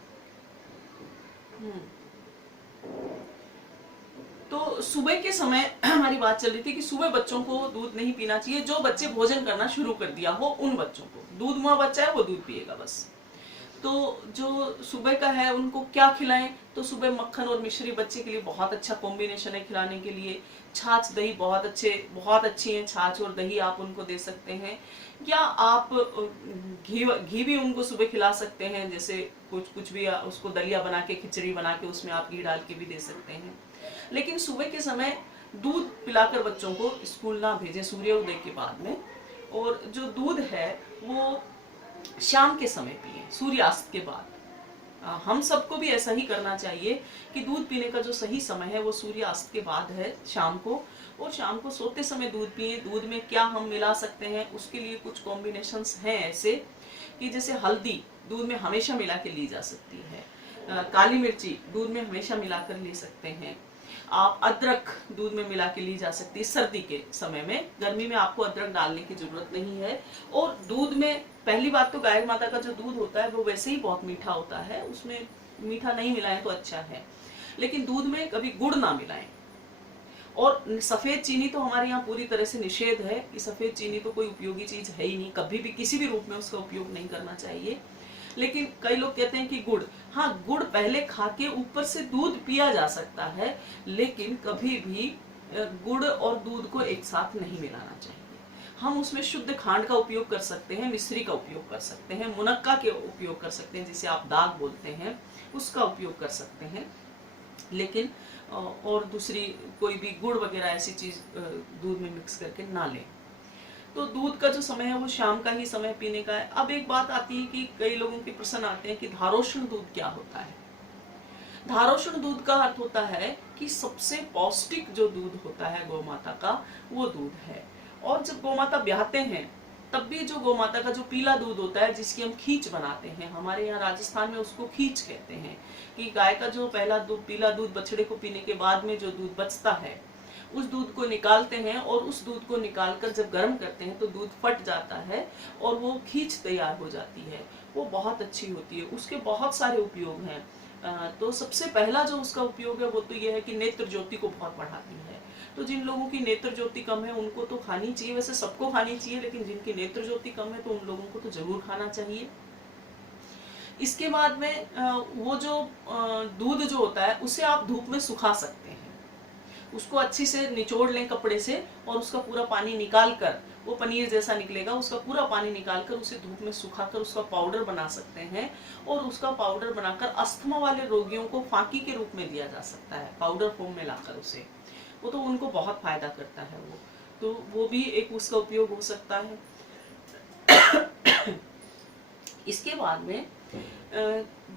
तो सुबह के समय हमारी बात चल रही थी कि सुबह बच्चों को दूध नहीं पीना चाहिए। जो बच्चे भोजन करना शुरू कर दिया हो उन बच्चों को, दूध मुआ बच्चा है वो दूध पिएगा बस। तो जो सुबह का है उनको क्या खिलाएं? तो सुबह मक्खन और मिश्री बच्चे के लिए बहुत अच्छा कॉम्बिनेशन है खिलाने के लिए। छाछ दही बहुत अच्छी है, छाछ और दही आप उनको दे सकते हैं। या आप घी भी उनको सुबह खिला सकते हैं, जैसे कुछ भी उसको दलिया बना के, खिचड़ी बना के उसमें आप घी डाल के भी दे सकते हैं। लेकिन सुबह के समय दूध पिलाकर बच्चों को स्कूल ना भेजें सूर्योदय के बाद में। और जो दूध है वो शाम के समय पिए, सूर्यास्त के बाद। हम सबको भी ऐसा ही करना चाहिए कि दूध पीने का जो सही समय है वो सूर्यास्त के बाद है, शाम को। और शाम को सोते समय दूध पिए। दूध में क्या हम मिला सकते हैं, उसके लिए कुछ कॉम्बिनेशंस हैं ऐसे कि जैसे हल्दी दूध में हमेशा मिला के ली जा सकती है, काली मिर्ची दूध में हमेशा मिलाकर ले सकते हैं, आप अदरक दूध में मिला के ली जा सकती है सर्दी के समय में। गर्मी में आपको अदरक डालने की जरूरत नहीं है। और दूध में पहली बात तो गाय माता का जो दूध होता है वो वैसे ही बहुत मीठा होता है, उसमें मीठा नहीं मिलाएं तो अच्छा है। लेकिन दूध में कभी गुड़ ना मिलाएं। और सफेद चीनी तो हमारे यहाँ पूरी तरह से निषेध है कि सफेद चीनी तो कोई उपयोगी चीज है ही नहीं, कभी भी किसी भी रूप में उसका उपयोग नहीं करना चाहिए। लेकिन कई लोग कहते हैं कि गुड़, हाँ गुड़ पहले खा के ऊपर से दूध पिया जा सकता है, लेकिन कभी भी गुड़ और दूध को एक साथ नहीं मिलाना चाहिए। हम उसमें शुद्ध खांड का उपयोग कर सकते हैं, मिश्री का उपयोग कर सकते हैं, मुनक्का के उपयोग कर सकते हैं, जिसे आप दाग बोलते हैं, उसका उपयोग कर सकते हैं। लेकिन और दूसरी कोई भी गुड़ वगैरह ऐसी चीज दूध में मिक्स करके ना लें। तो दूध का जो समय है वो शाम का ही समय पीने का है। अब एक बात आती है कि कई लोगों के प्रश्न आते हैं कि धारोष्ण दूध क्या होता है। धारोष्ण दूध का अर्थ होता है कि सबसे पौष्टिक जो दूध होता है गौ माता का, वो दूध है। और जब गौ माता ब्याहते हैं तब भी जो गौ माता का जो पीला दूध होता है, जिसकी हम खींच बनाते हैं, हमारे यहाँ राजस्थान में उसको खींच कहते हैं, कि गाय का जो पहला दूध, पीला दूध बछड़े को पीने के बाद में जो दूध बचता है, उस दूध को निकालते हैं। और उस दूध को निकालकर जब गर्म करते हैं तो दूध फट जाता है और वो खींच तैयार हो जाती है। वो बहुत अच्छी होती है, उसके बहुत सारे उपयोग हैं। तो सबसे पहला जो उसका उपयोग है वो तो ये है कि नेत्र ज्योति को बहुत बढ़ाती है। तो जिन लोगों की नेत्र ज्योति कम है उनको तो खानी चाहिए, वैसे सबको खानी चाहिए, लेकिन जिनकी नेत्र ज्योति कम है तो उन लोगों को तो जरूर खाना चाहिए। इसके बाद में वो जो दूध जो होता है उसे आप धूप में सुखा सकते हैं। उसको अच्छी से निचोड़ लें कपड़े से और उसका पूरा पानी निकाल कर, वो पनीर जैसा निकलेगा, उसका पूरा पानी निकालकर उसे धूप में सुखाकर उसका पाउडर बना सकते हैं। और उसका पाउडर बनाकर अस्थमा वाले रोगियों को फांकी के रूप में दिया जा सकता है, पाउडर फॉर्म में लाकर उसे। वो तो उनको बहुत फायदा करता है वो, तो वो भी एक उसका उपयोग हो सकता है। इसके बाद में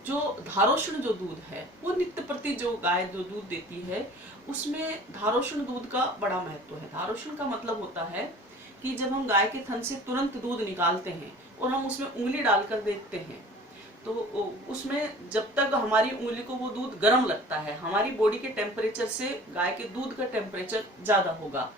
जो धारोष्ण जो दूध है वो नित्य प्रति जो गाय जो दूध देती है उसमें धारोष्ण दूध का बड़ा महत्व है। धारोष्ण का मतलब होता है कि जब हम गाय के थन से तुरंत दूध निकालते हैं और हम उसमें उंगली डालकर देखते हैं तो उसमें जब तक हमारी उंगली को वो दूध गर्म लगता है, हमारी बॉडी के टेम्परेचर से गाय के दूध का टेम्परेचर ज्यादा होगा,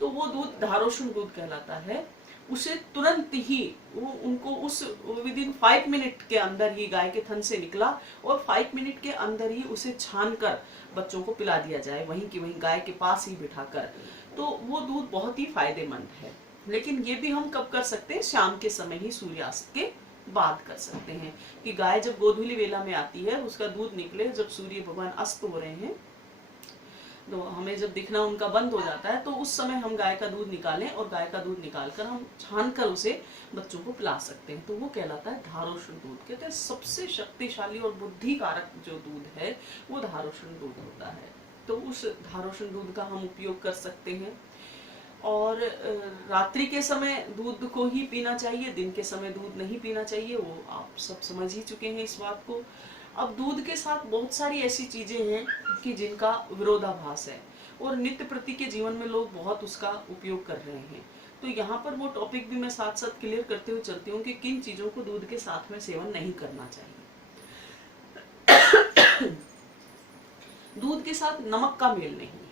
तो वो दूध धारोष्ण दूध कहलाता है। उसे तुरंत ही वो उनको उस विद इन 5 मिनट के अंदर ही गाय के थन से निकला और 5 मिनट के अंदर ही उसे छान कर बच्चों को पिला दिया जाए, वहीं की वहीं गाय के पास ही बिठाकर, तो वो दूध बहुत ही फायदेमंद है। लेकिन ये भी हम कब कर सकते हैं? शाम के समय ही, सूर्यास्त के बाद कर सकते हैं कि गाय जब गोधूली वेला में आती है उसका दूध निकले, जब सूर्य भगवान अस्त हो रहे हैं तो हमें जब दिखना उनका बंद हो जाता है तो उस समय हम गाय का दूध निकालें और गाय का दूध निकालकर हम छान कर उसे बच्चों को पिला सकते हैं, तो वो कहलाता है धारोष्ण दूध। कहते हैं सबसे शक्तिशाली और बुद्धिकारक जो दूध है वो धारोष्ण दूध होता है। तो उस धारोष्ण दूध का हम उपयोग कर सकते हैं। और रात्रि के समय दूध को ही पीना चाहिए, दिन के समय दूध नहीं पीना चाहिए, वो आप सब समझ ही चुके हैं इस बात को। अब दूध के साथ बहुत सारी ऐसी चीजें हैं कि जिनका विरोधाभास है और नित्य प्रति के जीवन में लोग बहुत उसका उपयोग कर रहे हैं। तो यहाँ पर वो टॉपिक भी मैं साथ साथ क्लियर करते हुए चलती हूँ कि किन चीजों को दूध के साथ में सेवन नहीं करना चाहिए। दूध के साथ नमक का मेल नहीं है,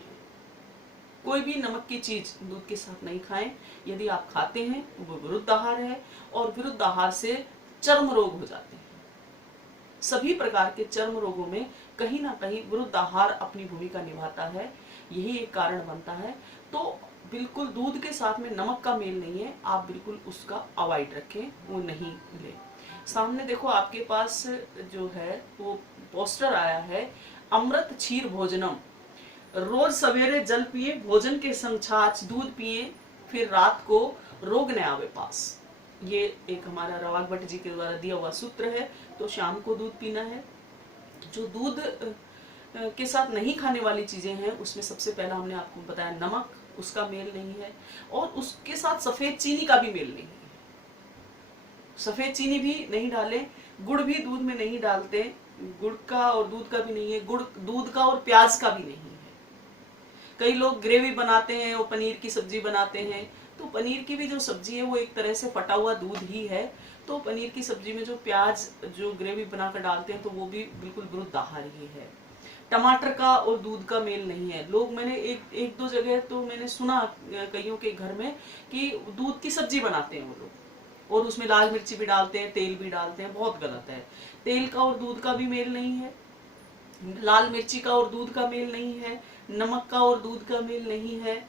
कोई भी नमक की चीज दूध के साथ नहीं खाएं। यदि आप खाते हैं वो विरुद्ध आहार है और विरुद्ध आहार से चर्म रोग हो जाते हैं। सभी प्रकार के चर्म रोगों में कहीं ना कहीं विरुद्ध आहार अपनी भूमिका निभाता है, यही एक कारण बनता है। तो बिल्कुल दूध के साथ में नमक का मेल नहीं है, आप बिल्कुल उसका अवॉइड रखें, वो नहीं ले। सामने देखो आपके पास जो है वो पोस्टर आया है, अमृत क्षीर भोजनम, रोज सवेरे जल पिए, भोजन के संग छाछ, दूध पिए, फिर रात को रोग न आवे पास। ये एक हमारा रवाक भट्ट जी के द्वारा दिया हुआ सूत्र है। तो शाम को दूध पीना है। जो दूध के साथ नहीं खाने वाली चीजें हैं उसमें सबसे पहला हमने आपको बताया नमक, उसका मेल नहीं है, और उसके साथ सफेद चीनी का भी मेल नहीं है। सफेद चीनी भी नहीं डालें, गुड़ भी दूध में नहीं डालते, गुड़ का और दूध का भी नहीं है, गुड़ दूध का और प्याज का भी नहीं है। कई लोग ग्रेवी बनाते हैं और पनीर की सब्जी बनाते हैं, तो पनीर की भी जो सब्जी है वो एक तरह से फटा हुआ दूध ही है। तो पनीर की सब्जी में जो प्याज जो ग्रेवी बनाकर डालते हैं तो वो भी बिल्कुल विरुद्ध आहार ही है। टमाटर का और दूध का मेल नहीं है। लोग, मैंने एक दो जगह तो मैंने सुना कईयों के घर में कि दूध की सब्जी बनाते हैं वो लोग और उसमें लाल मिर्ची भी डालते हैं, तेल भी डालते हैं, बहुत गलत है। तेल का और दूध का भी मेल नहीं है, लाल मिर्ची का और दूध का मेल नहीं है, नमक का और दूध का मेल नहीं है।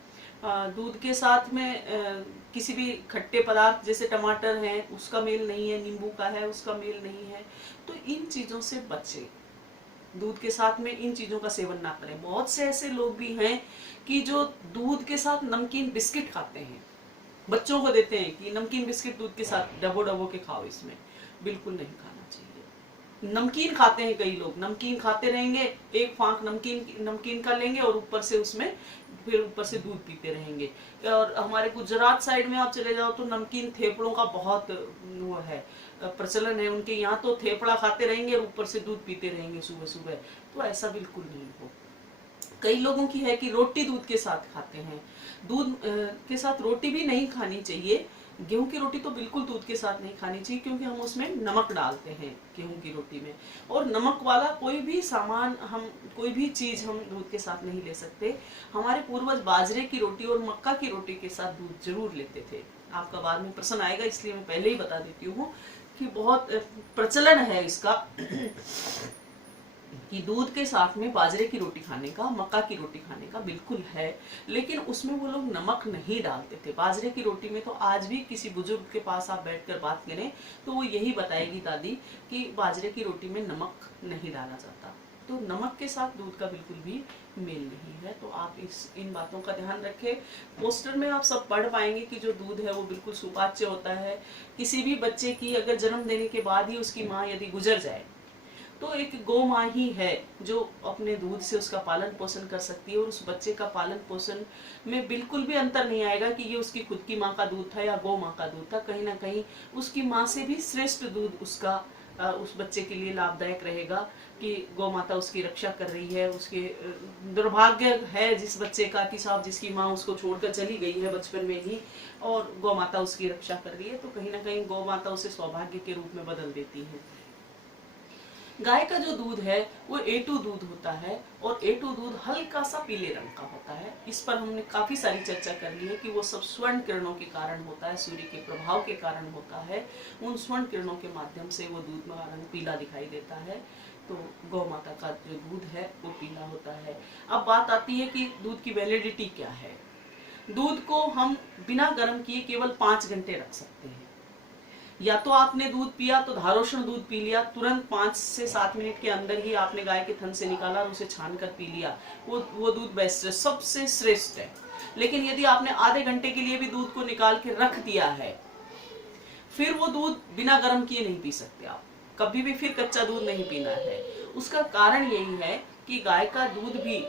दूध के साथ में किसी भी खट्टे पदार्थ जैसे टमाटर है उसका मेल नहीं है, नींबू का है उसका मेल नहीं है। तो इन चीजों से बचे, दूध के साथ में इन चीजों का सेवन ना करें। बहुत से ऐसे लोग भी हैं कि जो दूध के साथ नमकीन बिस्किट खाते हैं, बच्चों को देते हैं कि नमकीन बिस्किट दूध के साथ डबो डबो के खाओ, इसमें बिल्कुल नहीं खाना चाहिए। नमकीन खाते हैं कई लोग, नमकीन खाते रहेंगे, एक फांक नमकीन का लेंगे और ऊपर से उसमें फिर ऊपर से दूध पीते रहेंगे। और हमारे गुजरात साइड में आप चले जाओ तो नमकीन थेपड़ों का बहुत वो है, प्रचलन है उनके यहाँ, तो थेपड़ा खाते रहेंगे और ऊपर से दूध पीते रहेंगे सुबह सुबह। तो ऐसा बिल्कुल नहीं हो। कई लोगों की है कि रोटी दूध के साथ खाते हैं, दूध के साथ रोटी भी नहीं खानी चाहिए। गेहूं की रोटी तो बिल्कुल दूध के साथ नहीं खानी चाहिए क्योंकि हम उसमें नमक डालते हैं गेहूं की रोटी में, और नमक वाला कोई भी सामान, हम कोई भी चीज हम दूध के साथ नहीं ले सकते। हमारे पूर्वज बाजरे की रोटी और मक्का की रोटी के साथ दूध जरूर लेते थे। आपका बाद में प्रश्न आएगा इसलिए मैं पहले ही बता देती हूँ कि बहुत प्रचलन है इसका कि दूध के साथ में बाजरे की रोटी खाने का, मक्का की रोटी खाने का बिल्कुल है, लेकिन उसमें वो लोग नमक नहीं डालते थे। बाजरे की रोटी में तो आज भी किसी बुजुर्ग के पास आप बैठकर बात करें तो वो यही बताएगी दादी कि बाजरे की रोटी में नमक नहीं डाला जाता। तो नमक के साथ दूध का बिल्कुल भी मेल नहीं है। तो आप इन बातों का ध्यान रखें। पोस्टर में आप सब पढ़ पाएंगे कि जो दूध है वो बिल्कुल सुपाच्य होता है। किसी भी बच्चे की अगर जन्म देने के बाद ही उसकी माँ यदि गुजर जाए तो एक गौ माँ ही है जो अपने दूध से उसका पालन पोषण कर सकती है, और उस बच्चे का पालन पोषण में बिल्कुल भी अंतर नहीं आएगा कि ये उसकी खुद की माँ का दूध था या गौ माँ का दूध था। कहीं ना कहीं उसकी माँ से भी श्रेष्ठ दूध उसका उस बच्चे के लिए लाभदायक रहेगा कि गौ माता उसकी रक्षा कर रही है। उसके दुर्भाग्य है जिस बच्चे का कि साहब जिसकी माँ उसको छोड़कर चली गई है बचपन में ही, और गौ माता उसकी रक्षा कर रही है, तो कहीं ना कहीं गौ माता उसे सौभाग्य के रूप में बदल देती है। गाय का जो दूध है वो A2 दूध होता है, और A2 दूध हल्का सा पीले रंग का होता है। इस पर हमने काफी सारी चर्चा कर ली है कि वो सब स्वर्ण किरणों के कारण होता है, सूर्य के प्रभाव के कारण होता है। उन स्वर्ण किरणों के माध्यम से वो दूध का रंग पीला दिखाई देता है। तो गौ माता का जो दूध है वो पीला होता है। अब बात आती है कि दूध की वैलिडिटी क्या है। दूध को हम बिना गर्म किए केवल 5 घंटे रख सकते हैं। या तो आपने दूध पिया तो धारोष्ण दूध पी लिया, तुरंत 5 से 7 मिनट के अंदर ही आपने गाय के थन से निकाला और उसे छान कर पी लिया, वो दूध बेस्ट है, सबसे श्रेष्ठ है। लेकिन यदि आपने आधे घंटे के लिए भी दूध को निकाल के रख दिया है, फिर वो दूध बिना गर्म किए नहीं पी सकते आप, कभी भी फिर कच्चा दूध नहीं पीना है। उसका कारण यही है कि गाय का दूध भी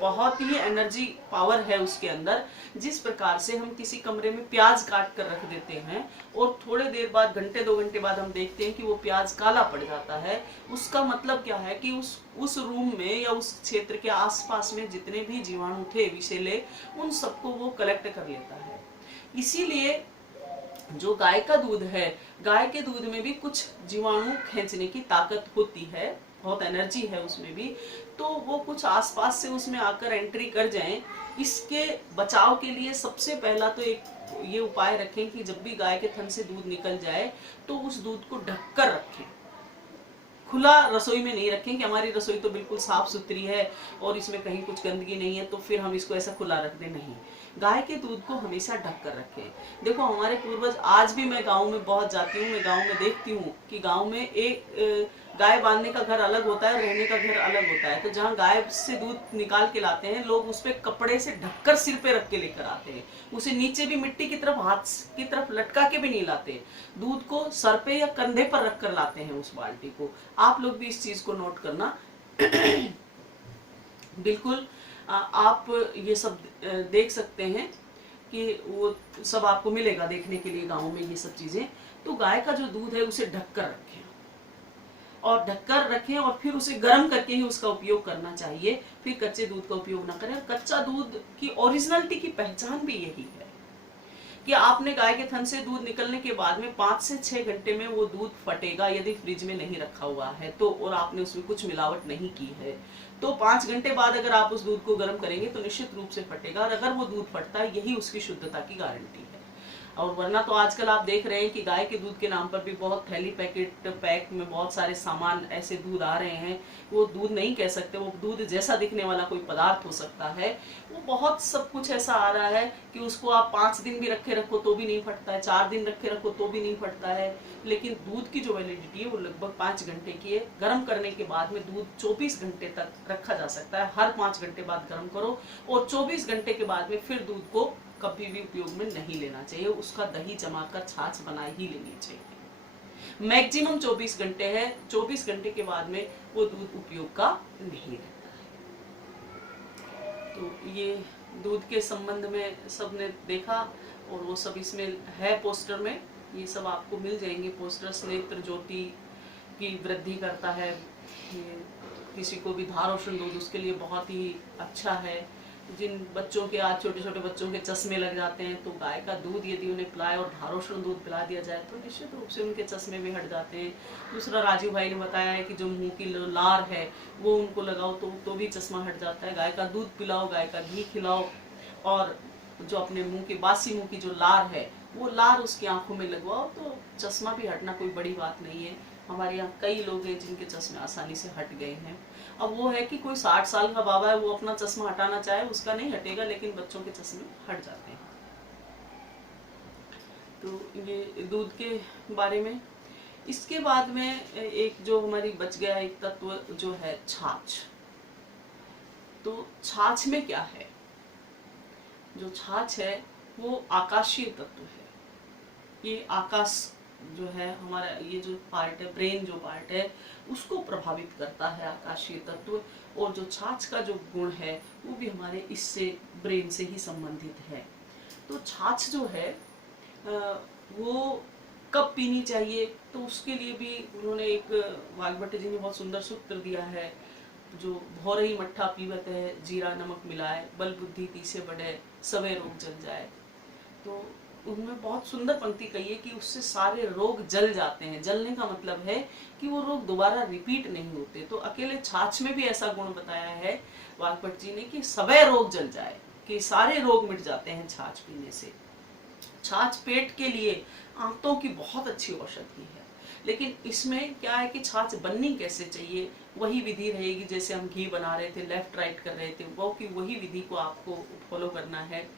बहुत ही एनर्जी पावर है उसके अंदर। जिस प्रकार से हम किसी कमरे में प्याज काट कर रख देते हैं और थोड़े देर बाद, घंटे 2 घंटे बाद हम देखते हैं कि वो प्याज काला पड़ जाता है, उसका मतलब क्या है कि उस रूम में या उस क्षेत्र के आसपास में जितने भी जीवाणु थे विषैले, उन सबको वो कलेक्ट कर लेता है। इसीलिए जो गाय का दूध है, गाय के दूध में भी कुछ जीवाणु खींचने की ताकत होती है, बहुत एनर्जी है उसमें भी, तो वो कुछ आसपास से उसमें आकर एंट्री कर जाएं। इसके बचाव के लिए सबसे पहला तो एक ये उपाय रखें कि जब भी गाय के थन से दूध निकल जाए तो उस दूध को ढककर रखें, खुला रसोई में नहीं रखें कि हमारी रसोई तो बिल्कुल साफ सुथरी है और इसमें कहीं कुछ गंदगी नहीं है तो फिर हम इसको ऐसा खुला रख दें। नहीं, गाय के दूध को हमेशा ढक कर रखें। देखो हमारे पूर्वज, आज भी मैं गांव में बहुत जाती हूँ, मैं गांव में देखती हूँ कि गांव में एक गाय बांधने का घर अलग होता है, रहने का घर अलग होता है। तो जहाँ गाय से दूध निकाल के लाते हैं लोग, उस पर कपड़े से ढककर सिर पे रख के लेकर आते हैं, उसे नीचे भी मिट्टी की तरफ, हाथ की तरफ लटका के भी नहीं लाते, दूध को सर पे या कंधे पर रख कर लाते हैं उस बाल्टी को। आप लोग भी इस चीज को नोट करना। बिल्कुल आप ये सब देख सकते हैं कि वो सब आपको मिलेगा देखने के लिए गाँव में ये सब चीजें। तो गाय का जो दूध है उसे ढककर रखें, और ढककर रखें, और फिर उसे गर्म करके ही उसका उपयोग करना चाहिए, फिर कच्चे दूध का उपयोग ना करें। कच्चा दूध की ओरिजिनलिटी की पहचान भी यही है कि आपने गाय के थन से दूध निकलने के बाद में 5 से 6 घंटे में वो दूध फटेगा यदि फ्रिज में नहीं रखा हुआ है तो, और आपने उसमें कुछ मिलावट नहीं की है तो 5 घंटे बाद अगर आप उस दूध को गर्म करेंगे तो निश्चित रूप से फटेगा। और अगर वो दूध फटता है, यही उसकी शुद्धता की गारंटी है। और वरना तो आजकल आप देख रहे हैं कि गाय के दूध के नाम पर भी बहुत थैली पैक में बहुत सारे सामान ऐसे दूध आ रहे हैं, वो दूध नहीं कह सकते, वो दूध जैसा दिखने वाला कोई पदार्थ हो सकता है। वो बहुत सब कुछ ऐसा आ रहा है कि उसको आप 5 दिन भी रखे रखो तो भी नहीं फटता है, 4 दिन रखे रखो तो भी नहीं फटता है। लेकिन दूध की जो वैलिडिटी है वो लगभग 5 घंटे की है। गर्म करने के बाद में दूध 24 घंटे तक रखा जा सकता है। हर 5 घंटे बाद गर्म करो, और 24 घंटे के बाद में फिर दूध को कभी भी उपयोग में नहीं लेना चाहिए, उसका दही जमाकर छाछ बना ही लेनी चाहिए। मैक्सिमम 24 घंटे है, 24 घंटे के बाद में वो दूध उपयोग का नहीं रहता है। तो ये दूध के संबंध में सबने देखा, और वो सब इसमें है पोस्टर में, ये सब आपको मिल जाएंगे पोस्टर्स। नेत्र ज्योति की वृद्धि करता है, किसी को भी धारोष्ण दूध उसके लिए बहुत ही अच्छा है। जिन बच्चों के, आज छोटे छोटे बच्चों के चश्मे लग जाते हैं, तो गाय का दूध यदि उन्हें पिलाए और धारोष्ण दूध पिला दिया जाए तो निश्चित रूप से उनके चश्मे भी हट जाते हैं। दूसरा, राजीव भाई ने बताया है कि जो मुंह की लार है वो उनको लगाओ तो भी चश्मा हट जाता है। गाय का दूध पिलाओ, गाय का घी खिलाओ, और जो अपने मुंह की, बासी मुंह की जो लार है वो लार उसकी आंखों में लगवाओ तो चश्मा भी हटना कोई बड़ी बात नहीं है। हमारे यहाँ कई लोग हैं जिनके चश्मे आसानी से हट गए हैं। अब वो है कि कोई 60 साल का बाबा है, वो अपना चश्मा हटाना चाहे, उसका नहीं हटेगा, लेकिन बच्चों के चश्मे हट जाते हैं। तो ये दूध के बारे में। इसके बाद में एक जो हमारी बच गया एक तत्व जो है छाछ। तो छाछ में क्या है? जो छाछ है वो आकाशीय तत्व है। ये आकाश जो है हमारा, ये जो पार्ट है, ब्रेन जो पार्ट है, उसको प्रभावित करता है आकाशीय तत्व। और जो छाछ का जो गुण है वो भी हमारे इससे, ब्रेन से ही संबंधित है। तो छाछ जो है वो कब पीनी चाहिए, तो उसके लिए भी उन्होंने एक वाघभट्ट जी ने बहुत सुंदर सूत्र दिया है, जो भौरही मट्ठा पीवत है, जीरा नमक मिलाए, बल बुद्धि तीसे बढ़े, सवे रोग जल जाए। तो उनमें बहुत सुंदर पंक्ति कही है कि उससे सारे रोग जल जाते हैं। जलने का मतलब है कि वो रोग दोबारा रिपीट नहीं होते। तो अकेले छाछ में भी ऐसा गुण बताया है वाघभट्ट जी ने कि सवै रोग जल जाए, कि सारे रोग मिट जाते हैं छाछ पीने से। छाछ पेट के लिए, आंतों की बहुत अच्छी औषधि है। लेकिन इसमें क्या है कि छाछ बननी कैसे चाहिए, वही विधि रहेगी जैसे हम घी बना रहे थे, लेफ्ट राइट कर रहे थे, वो की वही विधि को आपको फॉलो करना है।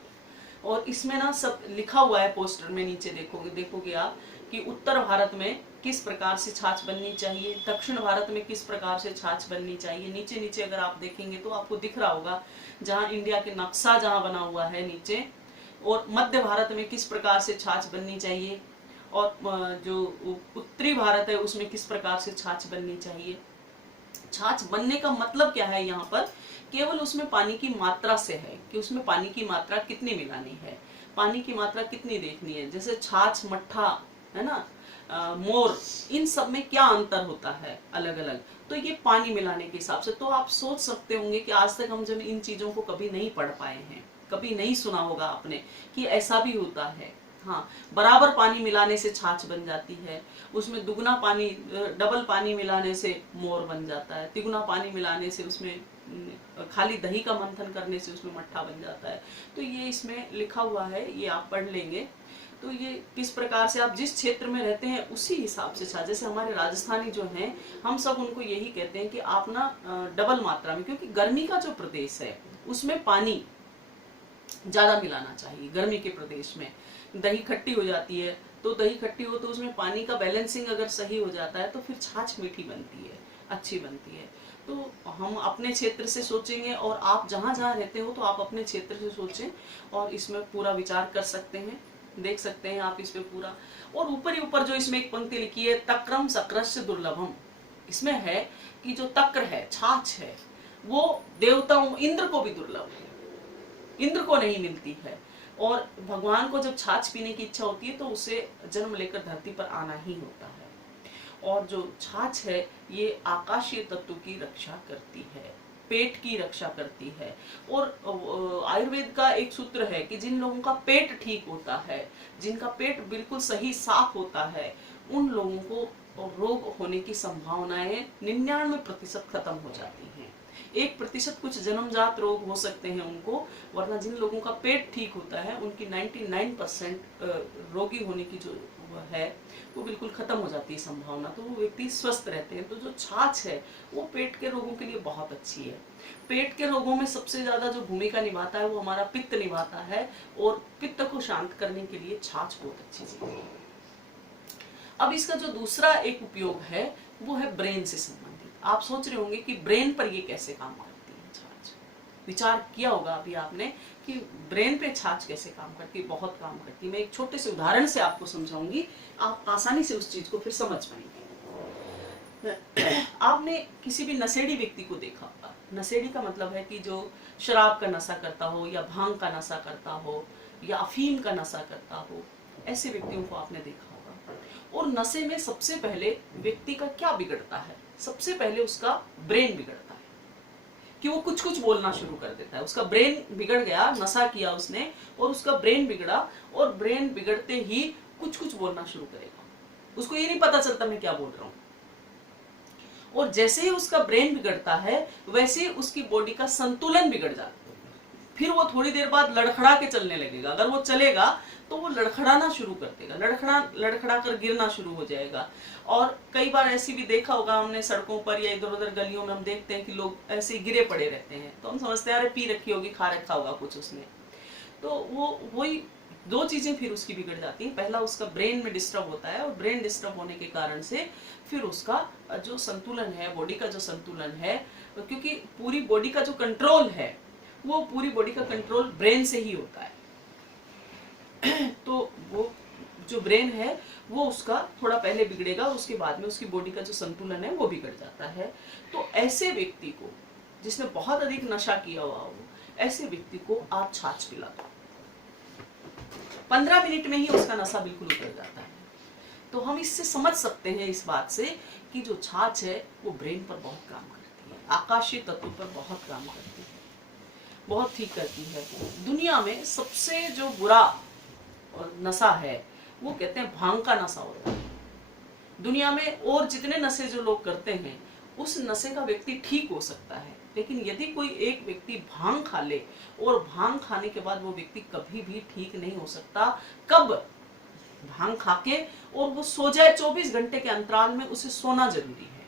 और इसमें ना सब लिखा हुआ है पोस्टर में, नीचे देखोगे आप कि उत्तर भारत में किस प्रकार से छाछ बननी चाहिए, दक्षिण भारत में किस प्रकार से छाछ बननी चाहिए। नीचे नीचे अगर आप देखेंगे तो आपको दिख रहा होगा जहाँ इंडिया के नक्शा जहाँ बना हुआ है नीचे, और मध्य भारत में किस प्रकार से छाछ बननी चाहिए, और जो उत्तरी भारत है उसमें किस प्रकार से छाछ बननी चाहिए। छाछ बनने का मतलब क्या है, यहाँ पर केवल उसमें पानी की मात्रा से है कि उसमें पानी की मात्रा कितनी मिलानी है, पानी की मात्रा कितनी देखनी है। जैसे छाछ, मट्ठा है ना, मोर, इन सब में क्या अंतर होता है अलग अलग, तो ये पानी मिलाने के हिसाब से। तो आप सोच सकते होंगे कि आज तक हम जब इन चीजों को कभी नहीं पढ़ पाए हैं, कभी नहीं सुना होगा आपने कि ऐसा भी होता है। हाँ, बराबर पानी मिलाने से छाछ बन जाती है, उसमें दुगना पानी, डबल पानी मिलाने से मोर बन जाता है, तिगुना पानी मिलाने से उसमें, खाली दही का मंथन करने से उसमें मट्ठा बन जाता है। तो ये इसमें लिखा हुआ है, ये आप पढ़ लेंगे। तो ये किस प्रकार से आप जिस क्षेत्र में रहते हैं उसी हिसाब से छाछ, जैसे हमारे राजस्थानी जो हैं, हम सब उनको यही कहते हैं कि आप ना डबल मात्रा में, क्योंकि गर्मी का जो प्रदेश है उसमें पानी ज्यादा मिलाना चाहिए। गर्मी के प्रदेश में दही खट्टी हो जाती है, तो दही खट्टी हो तो उसमें पानी का बैलेंसिंग अगर सही हो जाता है तो फिर छाछ मीठी बनती है, अच्छी बनती है। तो हम अपने क्षेत्र से सोचेंगे, और आप जहाँ जहाँ रहते हो तो आप अपने क्षेत्र से सोचें और इसमें पूरा विचार कर सकते हैं, देख सकते हैं आप इस पे पूरा। और ऊपर ही ऊपर जो इसमें एक पंक्ति लिखी है, तक्रम सक्रस्य दुर्लभम, इसमें है कि जो तक्र है, छाछ है, वो देवताओं, इंद्र को भी दुर्लभ है, इंद्र को नहीं मिलती है। और भगवान को जब छाछ पीने की इच्छा होती है तो उसे जन्म लेकर धरती पर आना ही होता है। और जो छाछ है ये आकाशीय तत्व की रक्षा करती है, पेट की रक्षा करती है। और आयुर्वेद का एक सूत्र है कि जिन लोगों का पेट ठीक होता है, जिनका पेट बिल्कुल सही साफ होता है, उन लोगों को रोग होने की संभावनाएं 99% खत्म हो जाती हैं। 1% कुछ जन्मजात रोग हो सकते हैं उनको, वरना जिन लोगों का पेट ठीक होता है उनकी 99% रोगी होने की जो है वो बिल्कुल खत्म हो जाती है संभावना, तो वो व्यक्ति स्वस्थ रहते हैं। तो जो छाछ है वो पेट के रोगों के लिए बहुत अच्छी है। पेट के रोगों में सबसे ज्यादा जो भूमिका निभाता है वो हमारा पित्त निभाता है, और पित्त को शांत करने के लिए छाछ बहुत अच्छी चीज है। अब इसका जो दूसरा एक उपयोग है वो है ब्रेन से संबंधित। आप सोच रहे होंगे कि ब्रेन पर ये कैसे काम करती है छाछ, विचार किया होगा अभी आपने कि ब्रेन पे छाछ कैसे काम करती है। बहुत काम करती है। मैं एक छोटे से उदाहरण से आपको समझाऊंगी, आप आसानी से उस चीज को फिर समझ पाएंगे। आपने किसी भी नशेड़ी व्यक्ति को देखा होगा, नशेड़ी का मतलब है कि जो शराब का नशा करता हो, या भांग का नशा करता हो, या अफीम का नशा करता हो, ऐसे व्यक्तियों को आपने देखा होगा। और नशे में सबसे पहले व्यक्ति का क्या बिगड़ता है, सबसे पहले उसका ब्रेन बिगड़ता है, कि वो कुछ कुछ बोलना शुरू कर देता है। उसका ब्रेन बिगड़ गया, नशा किया उसने और उसका ब्रेन बिगड़ा, और ब्रेन बिगड़ते ही कुछ कुछ बोलना शुरू करेगा, उसको ये नहीं पता चलता मैं क्या बोल रहा हूं। और जैसे ही उसका ब्रेन बिगड़ता है वैसे ही उसकी बॉडी का संतुलन बिगड़ जाता है। फिर वो थोड़ी देर बाद लड़खड़ा के चलने लगेगा। अगर वो चलेगा तो वो लड़खड़ाना शुरू कर देगा, लड़खड़ा कर गिरना शुरू हो जाएगा। और कई बार ऐसी भी देखा होगा हमने, सड़कों पर या इधर उधर गलियों में हम देखते हैं कि लोग ऐसे गिरे पड़े रहते हैं, तो हम समझते हैं अरे पी रखी होगी, खा रखा होगा कुछ उसने। तो वही दो चीजें फिर उसकी बिगड़ जाती हैं। पहला उसका ब्रेन में डिस्टर्ब होता है, और ब्रेन डिस्टर्ब होने के कारण से फिर उसका जो संतुलन है, बॉडी का जो संतुलन है, क्योंकि पूरी बॉडी का जो कंट्रोल है वो पूरी बॉडी का कंट्रोल ब्रेन से ही होता है। तो वो जो ब्रेन है वो उसका थोड़ा पहले बिगड़ेगा, उसके बाद में उसकी बॉडी का जो संतुलन है वो बिगड़ जाता है। तो ऐसे व्यक्ति को, जिसने बहुत अधिक नशा किया हुआ हो, ऐसे व्यक्ति को आप छाछ पिला दो, 15 मिनट में ही उसका नशा बिल्कुल उतर जाता है। तो हम इससे समझ सकते हैं इस बात से कि जो छाछ है वो ब्रेन पर बहुत काम करती है, आकाशीय तत्व पर बहुत काम करती है, बहुत ठीक करती है। दुनिया में सबसे जो बुरा नशा है वो कहते हैं भांग का नशा होता है। दुनिया में और जितने नशे जो लोग करते हैं उस नशे का व्यक्ति ठीक हो सकता है, लेकिन यदि कोई एक व्यक्ति भांग खा ले और भांग खाने के बाद वो व्यक्ति कभी भी ठीक नहीं हो सकता। कब? भांग खा के और वो सो जाए, 24 घंटे के अंतराल में उसे सोना जरूरी है,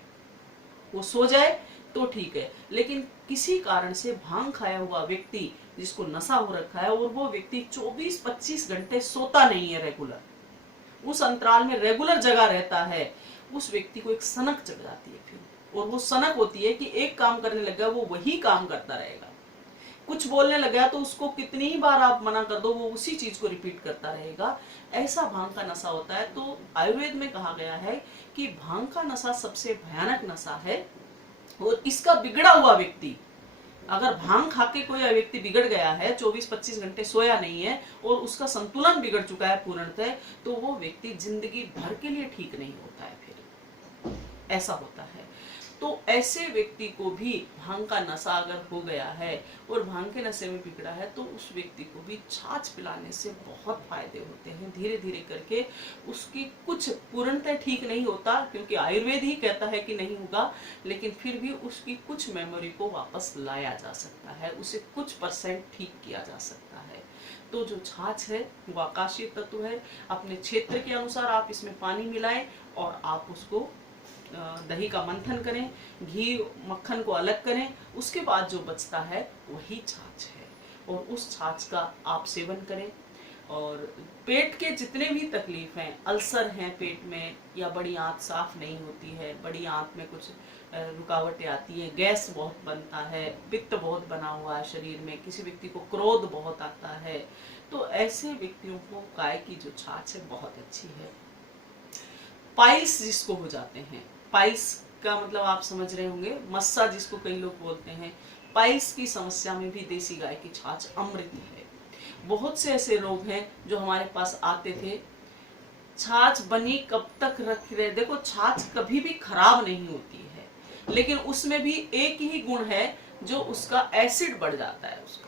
वो सो जाए तो ठीक है। लेकिन किसी कारण से भांग खाया हुआ व्यक्ति जिसको नशा हो रखा है और वो व्यक्ति 24-25 घंटे सोता नहीं है रेगुलर, उस अंतराल में रेगुलर जगा रहता है, उस व्यक्ति को एक सनक चढ़ जाती है फिर, और वो सनक होती है कि एक काम करने लगा वो वही काम करता रहेगा। कुछ बोलने लगा तो उसको कितनी ही बार आप मना कर दो वो उसी चीज को रिपीट करता रहेगा। ऐसा भांग का नशा होता है। तो आयुर्वेद में कहा गया है कि भांग का नशा सबसे भयानक नशा है, और इसका बिगड़ा हुआ व्यक्ति, अगर भांग खा के कोई व्यक्ति बिगड़ गया है, 24-25 घंटे सोया नहीं है और उसका संतुलन बिगड़ चुका है पूर्णतः, तो वो व्यक्ति जिंदगी भर के लिए ठीक नहीं होता है, फिर ऐसा होता है। तो ऐसे व्यक्ति को भी भांग का नशा अगर हो गया है और भांग के नशे में बिगड़ा है तो उस व्यक्ति को भी छाछ पिलाने से बहुत फायदे होते हैं। धीरे धीरे करके उसकी कुछ पूर्णतः ठीक नहीं होता, क्योंकि आयुर्वेद ही कहता है कि नहीं होगा, लेकिन फिर भी उसकी कुछ मेमोरी को वापस लाया जा सकता है, उसे कुछ % ठीक किया जा सकता है। तो जो छाछ है वो आकाशीय तत्व है। अपने क्षेत्र के अनुसार आप इसमें पानी मिलाएं और आप उसको दही का मंथन करें, घी मक्खन को अलग करें, उसके बाद जो बचता है वही छाछ है, और उस छाछ का आप सेवन करें। और पेट के जितने भी तकलीफ हैं, अल्सर हैं पेट में, या बड़ी आंत साफ नहीं होती है, बड़ी आंत में कुछ रुकावटें आती है, गैस बहुत बनता है, पित्त बहुत बना हुआ है शरीर में, किसी व्यक्ति को क्रोध बहुत आता है, तो ऐसे व्यक्तियों को गाय की जो छाछ है बहुत अच्छी है। पाइल्स जिसको हो जाते हैं, पाइल्स का मतलब आप समझ रहे होंगे, मस्सा जिसको कई लोग बोलते हैं, पाइल्स की समस्या में भी देसी गाय की छाछ अमृत है। बहुत से ऐसे रोग हैं जो हमारे पास आते थे, छाछ बनी कब तक रख रहे, देखो छाछ कभी भी खराब नहीं होती है, लेकिन उसमें भी एक ही गुण है जो उसका एसिड बढ़ जाता है उसका,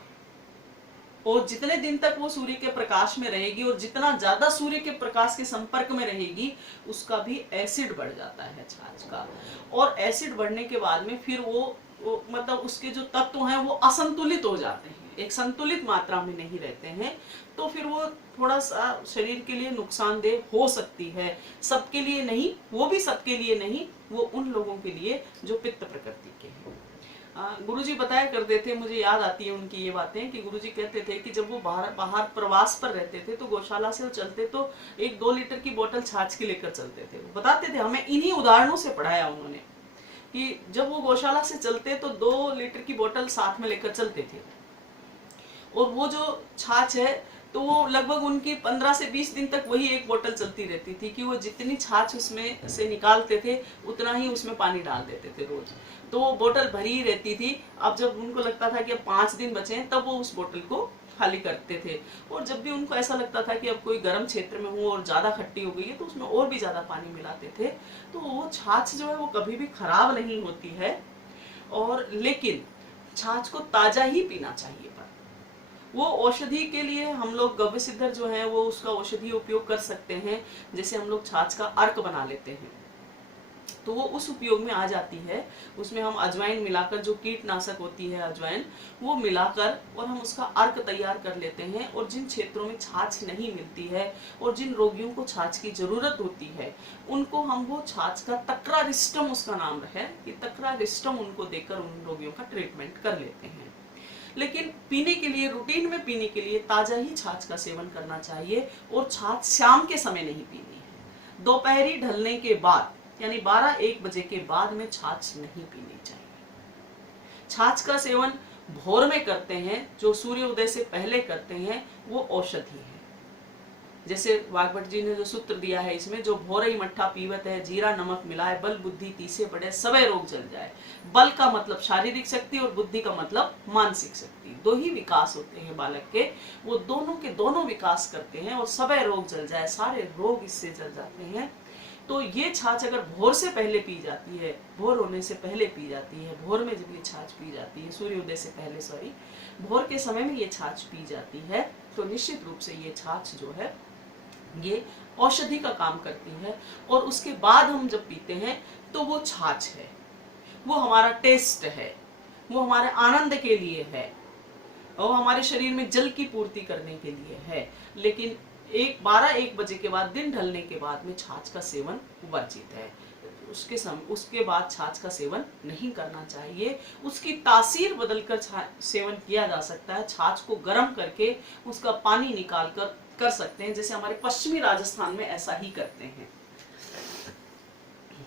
और जितने दिन तक वो सूर्य के प्रकाश में रहेगी और जितना ज्यादा सूर्य के प्रकाश के संपर्क में रहेगी उसका भी एसिड बढ़ जाता है छाछ का। और एसिड बढ़ने के बाद में फिर वो मतलब उसके जो तत्व हैं वो असंतुलित हो जाते हैं, एक संतुलित मात्रा में नहीं रहते हैं, तो फिर वो थोड़ा सा शरीर के लिए नुकसानदेह हो सकती है। सबके लिए नहीं, वो भी सबके लिए नहीं, वो उन लोगों के लिए जो पित्त प्रकृति के हैं। गुरुजी बताया करते थे, मुझे याद आती है उनकी ये बातें, कि गुरुजी कहते थे कि जब वो बाहर प्रवास पर रहते थे तो गौशाला से वो चलते तो 1-2 लीटर की बोतल छाछ की लेकर चलते थे। वो बताते थे, हमें इन्हीं उदाहरणों से पढ़ाया उन्होंने, कि जब वो गौशाला से चलते तो 2 लीटर की बोतल साथ में लेकर चलते थे, और वो जो छाछ है तो वो लगभग उनकी 15 से 20 दिन तक वही एक बोतल चलती रहती थी, कि वो जितनी छाछ उसमें से निकालते थे उतना ही उसमें पानी डाल देते थे रोज, तो वो बोतल भरी ही रहती थी। अब जब उनको लगता था कि अब 5 दिन बचे हैं तब वो उस बोतल को खाली करते थे, और जब भी उनको ऐसा लगता था कि अब कोई गर्म क्षेत्र में हूँ और ज्यादा खट्टी हो गई है तो उसमें और भी ज्यादा पानी मिलाते थे। तो वो छाछ जो है वो कभी भी खराब नहीं होती है, और लेकिन छाछ को ताजा ही पीना चाहिए। वो औषधि के लिए हम लोग गव्य सिद्धर जो है वो उसका औषधि उपयोग कर सकते हैं, जैसे हम लोग छाछ का अर्क बना लेते हैं तो वो उस उपयोग में आ जाती है। उसमें हम अजवाइन मिलाकर, जो कीटनाशक होती है अजवाइन, वो मिलाकर और हम उसका अर्क तैयार कर लेते हैं। और जिन क्षेत्रों में छाछ नहीं मिलती है और जिन रोगियों को छाछ की जरूरत होती है उनको हम वो छाछ का तक्रारिस्टम, उसका नाम है कि तक्रारिस्टम, उनको देकर उन रोगियों का ट्रीटमेंट कर लेते हैं। लेकिन पीने के लिए, रूटीन में पीने के लिए ताजा ही छाछ का सेवन करना चाहिए, और छाछ शाम के समय नहीं पीनी है। दोपहरी ढलने के बाद यानी 12-1 बजे के बाद में छाछ नहीं पीनी चाहिए। छाछ का सेवन भोर में करते हैं, जो सूर्योदय से पहले करते हैं, वो औषधि है। जैसे वाग्भट जी ने जो सूत्र दिया है इसमें, जो भोरई मट्ठा पीवत है, जीरा नमक मिलाए, बल बुद्धि तीसे बढ़े, सबे रोग जल जाए। बल का मतलब शारीरिक शक्ति और बुद्धि का मतलब मानसिक शक्ति, 2 ही विकास होते हैं बालक के, वो दोनों के दोनों विकास करते हैं, और सबे रोग जल जाए, सारे रोग इससे जल जाते हैं। तो ये छाछ अगर भोर से पहले पी जाती है, भोर होने से पहले पी जाती है, भोर में जब ये छाछ पी जाती है, सूर्योदय से पहले, सॉरी, भोर के समय में ये छाछ पी जाती है, तो निश्चित रूप से ये छाछ जो है ये औषधि का काम करती है। और उसके बाद हम जब पीते हैं तो वो छाछ है, वो हमारा टेस्ट है, वो हमारे आनंद के लिए है, और हमारे शरीर में जल की पूर्ति करने के लिए है। लेकिन 12-1 बजे के बाद, दिन ढलने के बाद में छाछ का सेवन वर्जित है। उसके बाद छाछ का सेवन नहीं करना चाहिए। उसकी तासीर बदलकर सेवन किया जा सकता है। छाछ को गर्म करके उसका पानी निकाल कर सकते हैं, जैसे हमारे पश्चिमी राजस्थान में ऐसा ही करते हैं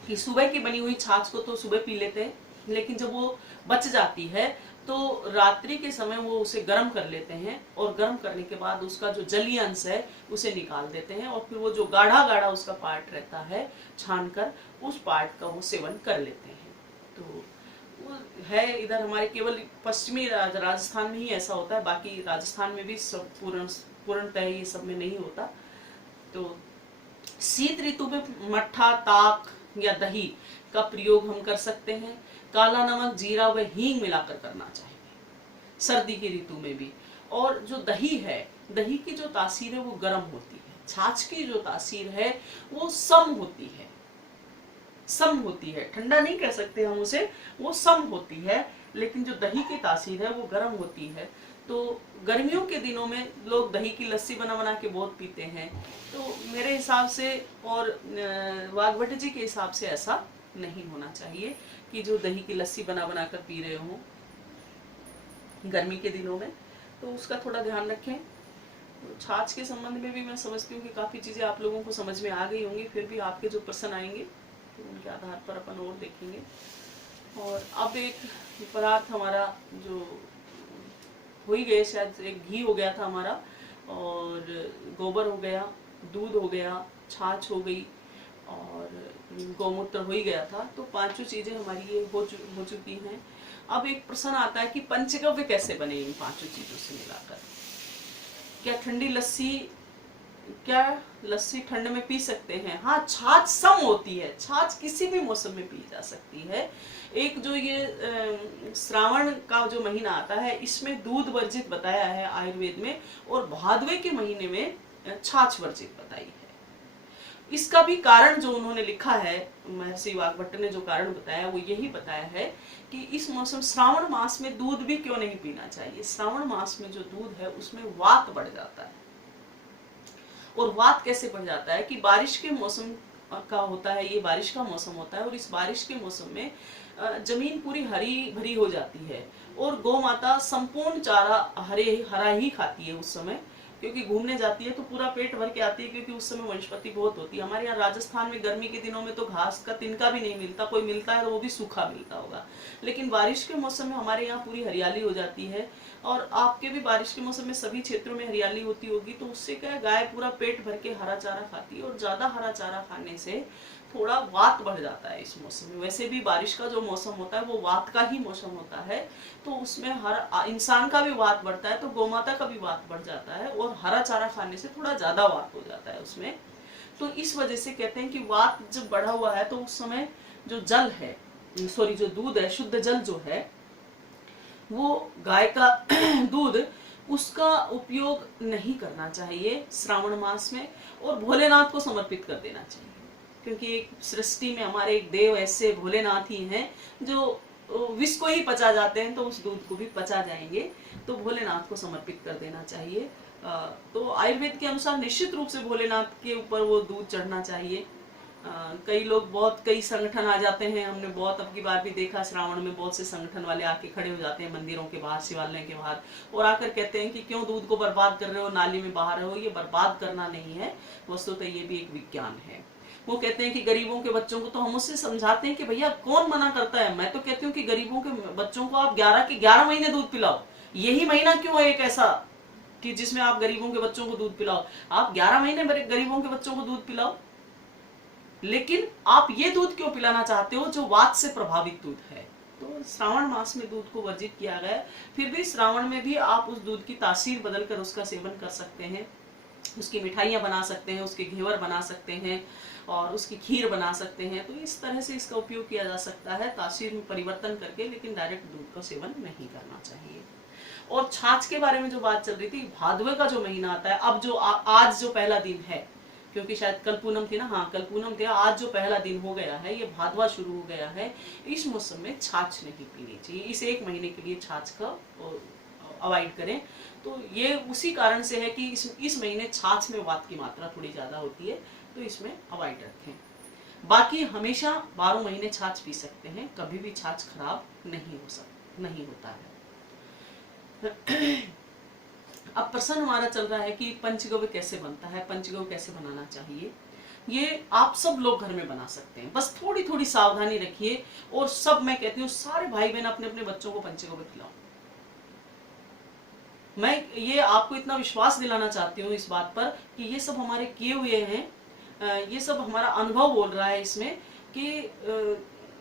कि सुबह की बनी हुई छाछ को तो सुबह पी लेते हैं, लेकिन जब वो बच जाती है तो रात्रि के समय वो उसे गर्म कर लेते हैं, और गर्म करने के बाद उसका जो जलीय अंश है उसे निकाल देते हैं, और फिर वो जो गाढ़ा गाढ़ा उसका पार्ट रहता है छान कर उस पार्ट का वो सेवन कर लेते हैं। तो वो है इधर हमारे केवल पश्चिमी राजस्थान में ही ऐसा होता है, बाकी राजस्थान में भी सब पूर्णतः ये सब में नहीं होता। तो शीत ऋतु में मट्ठा, ताक या दही का प्रयोग हम कर सकते हैं। काला नमक, जीरा व हींग मिलाकर करना चाहिए सर्दी की ऋतु में भी। और जो दही है, दही की जो तासीर है वो गर्म होती है, छाछ की जो तासीर है वो सम होती है, सम होती है, ठंडा नहीं कह सकते हम उसे, वो सम होती है। लेकिन जो दही की तासीर है वो गर्म होती है। तो गर्मियों के दिनों में लोग दही की लस्सी बना बना के बहुत पीते हैं। तो मेरे हिसाब से और वाघभट्ट जी के हिसाब से ऐसा नहीं होना चाहिए कि जो दही की लस्सी बना बना कर पी रहे हों गर्मी के दिनों में, तो उसका थोड़ा ध्यान रखें। छाछ के संबंध में भी मैं समझती हूँ कि काफ़ी चीज़ें आप लोगों को समझ में आ गई होंगी, फिर भी आपके जो प्रश्न आएंगे तो उनके आधार पर अपन और देखेंगे। और अब एक पदार्थ हमारा जो हो ही गए, शायद एक घी हो गया था हमारा, और गोबर हो गया, दूध हो गया, छाछ हो गई और गौमूत्र हो ही गया था। तो पांचों चीजें हमारी ये हो चुकी हैं। अब एक प्रश्न आता है कि पंचगव्य कैसे बने इन पांचों चीजों से मिलाकर। क्या लस्सी ठंड में पी सकते हैं? हाँ, छाछ सम होती है, छाछ किसी भी मौसम में पी जा सकती है। एक जो ये श्रावण का जो महीना आता है इसमें दूध वर्जित बताया है आयुर्वेद में, और भादवे के महीने में छाछ वर्जित बताई है। इसका भी कारण जो उन्होंने लिखा है, महर्षि वाघभट्ट ने जो कारण बताया वो यही बताया है कि इस मौसम श्रावण मास में दूध भी क्यों नहीं पीना चाहिए। श्रावण मास में जो दूध है उसमें वात बढ़ जाता है, और वात कैसे बढ़ जाता है कि बारिश के मौसम का होता है, ये बारिश का मौसम होता है, और इस बारिश के मौसम में जमीन पूरी हरी भरी हो जाती है, और गौ माता संपूर्ण चारा हरा ही खाती है उस समय, क्योंकि घूमने जाती है तो पूरा पेट भर के आती है, क्योंकि उस समय वनस्पति बहुत होती है। हमारे यहाँ राजस्थान में गर्मी के दिनों में तो घास का तिनका भी नहीं मिलता, कोई मिलता है तो वो भी सूखा मिलता होगा, लेकिन बारिश के मौसम में हमारे यहाँ पूरी हरियाली हो जाती है। और आपके भी बारिश के मौसम में सभी क्षेत्रों में हरियाली होती होगी, तो उससे क्या है, गाय पूरा पेट भर के हरा चारा खाती है, और ज्यादा हरा चारा खाने से थोड़ा वात बढ़ जाता है इस मौसम में। वैसे भी बारिश का जो मौसम होता है वो वात का ही मौसम होता है, तो उसमें हर इंसान का भी वात बढ़ता है, तो गौमाता का भी वात बढ़ जाता है, और हरा चारा खाने से थोड़ा ज्यादा वात हो जाता है उसमें। तो इस वजह से कहते हैं कि वात जब बढ़ा हुआ है तो उस समय जो जल है, सॉरी जो दूध है, शुद्ध जल जो है, वो गाय का दूध, उसका उपयोग नहीं करना चाहिए श्रावण मास में, और भोलेनाथ को समर्पित कर देना चाहिए, क्योंकि एक सृष्टि में हमारे एक देव ऐसे भोलेनाथ ही हैं जो विष को ही पचा जाते हैं, तो उस दूध को भी पचा जाएंगे, तो भोलेनाथ को समर्पित कर देना चाहिए। तो आयुर्वेद के अनुसार निश्चित रूप से भोलेनाथ के ऊपर वो दूध चढ़ना चाहिए। कई लोग, कई संगठन आ जाते हैं, हमने बहुत अब की बार भी देखा श्रावण में, बहुत से संगठन वाले आके खड़े हो जाते हैं मंदिरों के बाहर, शिवालय के बाहर, और आकर कहते हैं कि क्यों दूध को बर्बाद कर रहे हो, नाली में बहा रहे हो। ये बर्बाद करना नहीं है, वस्तुतः ये भी एक विज्ञान है। वो कहते हैं कि गरीबों के बच्चों को, तो हम उससे समझाते हैं कि भैया कौन मना करता है। मैं तो कहती हूँ कि गरीबों के बच्चों को आप 11 के 11 महीने दूध पिलाओ। यही महीना क्यों है एक ऐसा कि जिसमें आप गरीबों के बच्चों को दूध पिलाओ? आप 11 महीने गरीबों के बच्चों को दूध पिलाओ, लेकिन आप ये दूध क्यों पिलाना चाहते हो जो वात से प्रभावित दूध है? तो श्रावण मास में दूध को वर्जित किया गया। फिर भी श्रावण में भी आप उस दूध की तासीर बदलकर उसका सेवन कर सकते हैं। उसकी मिठाइयाँ बना सकते हैं, उसके घेवर बना सकते हैं और उसकी खीर बना सकते हैं। तो इस तरह से इसका उपयोग किया जा सकता है तासीर में परिवर्तन करके, लेकिन डायरेक्ट दूध का सेवन नहीं करना चाहिए। और छाछ के बारे में जो बात चल रही थी, भादवे का जो महीना आता है, अब जो आज जो पहला दिन है, क्योंकि शायद कल पूनम थी ना, हाँ कल पूनम थी, आज जो पहला दिन हो गया है, ये भादवा शुरू हो गया है, इस मौसम में छाछ नहीं पीनी चाहिए। इस एक महीने के लिए छाछ का अवॉइड करें। तो ये उसी कारण से है कि इस महीने छाछ में वात की मात्रा थोड़ी ज्यादा होती है, तो इसमें अवॉइड रखें। बाकी हमेशा 12 महीने छाछ पी सकते हैं, कभी भी छाछ खराब नहीं होता है। अब प्रश्न हमारा चल रहा है कि पंचगव्य कैसे बनता है, पंचगव्य कैसे बनाना चाहिए। ये आप सब लोग घर में बना सकते हैं, बस थोड़ी थोड़ी सावधानी रखिए। और सब, मैं कहती हूँ सारे भाई बहन अपने अपने बच्चों को पंचगव्य खिलाओ। मैं ये आपको इतना विश्वास दिलाना चाहती हूँ इस बात पर कि ये सब हमारे किए हुए हैं, ये सब हमारा अनुभव बोल रहा है इसमें कि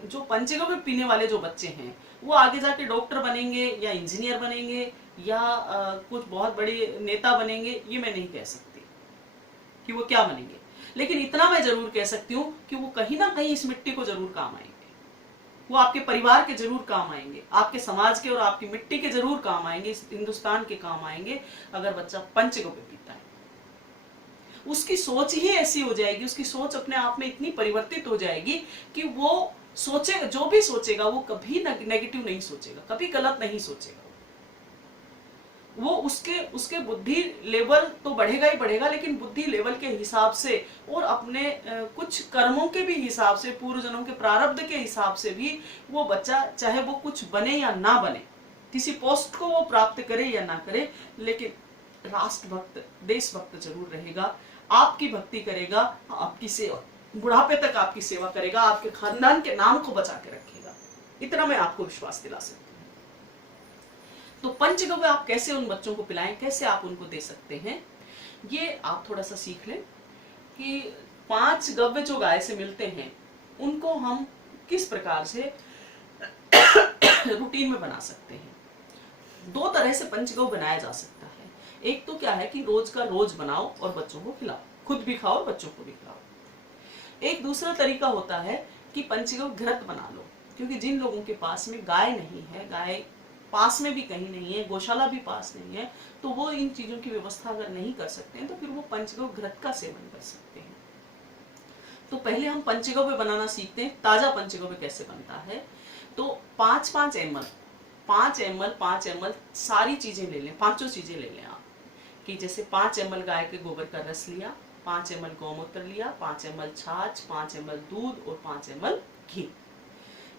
जो पंचगव्य पीने वाले जो बच्चे हैं वो आगे जाके डॉक्टर बनेंगे या इंजीनियर बनेंगे या कुछ बहुत बड़े नेता बनेंगे, ये मैं नहीं कह सकती कि वो क्या बनेंगे, लेकिन इतना मैं जरूर कह सकती हूँ कि वो कहीं ना कहीं इस मिट्टी को जरूर काम आएंगे। वो आपके परिवार के जरूर काम आएंगे, आपके समाज के और आपकी मिट्टी के जरूर काम आएंगे, इस हिंदुस्तान के काम आएंगे अगर बच्चा पंचगव्य पीता है। उसकी सोच ही ऐसी हो जाएगी, उसकी सोच अपने आप में इतनी परिवर्तित हो जाएगी कि वो सोचे, जो भी सोचेगा वो कभी नेगेटिव नहीं सोचेगा, कभी गलत नहीं सोचेगा। वो उसके बुद्धि लेवल तो बढ़ेगा ही बढ़ेगा, लेकिन बुद्धि लेवल के हिसाब से और अपने कुछ कर्मों के भी हिसाब से, पूर्व जन्मों के प्रारब्ध के हिसाब से भी वो बच्चा, चाहे वो कुछ बने या ना बने, किसी पोस्ट को वो प्राप्त करे या ना करे, लेकिन राष्ट्रभक्त, देशभक्त जरूर रहेगा। आपकी भक्ति करेगा, आपकी सेवा, बुढ़ापे तक आपकी सेवा करेगा, आपके खानदान के नाम को बचा के रखेगा। इतना मैं आपको विश्वास दिला सकती हूँ। तो पंचगव्य आप कैसे उन बच्चों को पिलाएं, कैसे आप उनको दे सकते हैं, ये आप थोड़ा सा सीख लें कि 5 गव्य जो गाय से मिलते हैं उनको हम किस प्रकार से रूटीन में बना सकते हैं। 2 तरह से पंचगव्य बनाया जा सकता है। एक तो क्या है कि रोज का रोज बनाओ और बच्चों को खिलाओ, खुद भी खाओ और बच्चों को भी खिलाओ। एक दूसरा तरीका होता है कि पंचगव्य घृत बना लो, क्योंकि जिन लोगों के पास में गाय नहीं है, गाय पास में भी कहीं नहीं है, गौशाला भी पास नहीं है, तो वो इन चीजों की व्यवस्था अगर नहीं कर सकते हैं तो फिर वो पंचगव्य घृत का सेवन कर सकते हैं। तो पहले हम पंचगव्य बनाना सीखते हैं। ताजा पंचगव्य कैसे बनता है, तो 5 ml सारी चीजें ले लें, 5 चीजें ले लें आप, कि जैसे 5 ml गाय के गोबर का रस लिया, 5 ml गौमूत्र लिया, 5 ml छाछ, 5 ml दूध और 5 ml घी।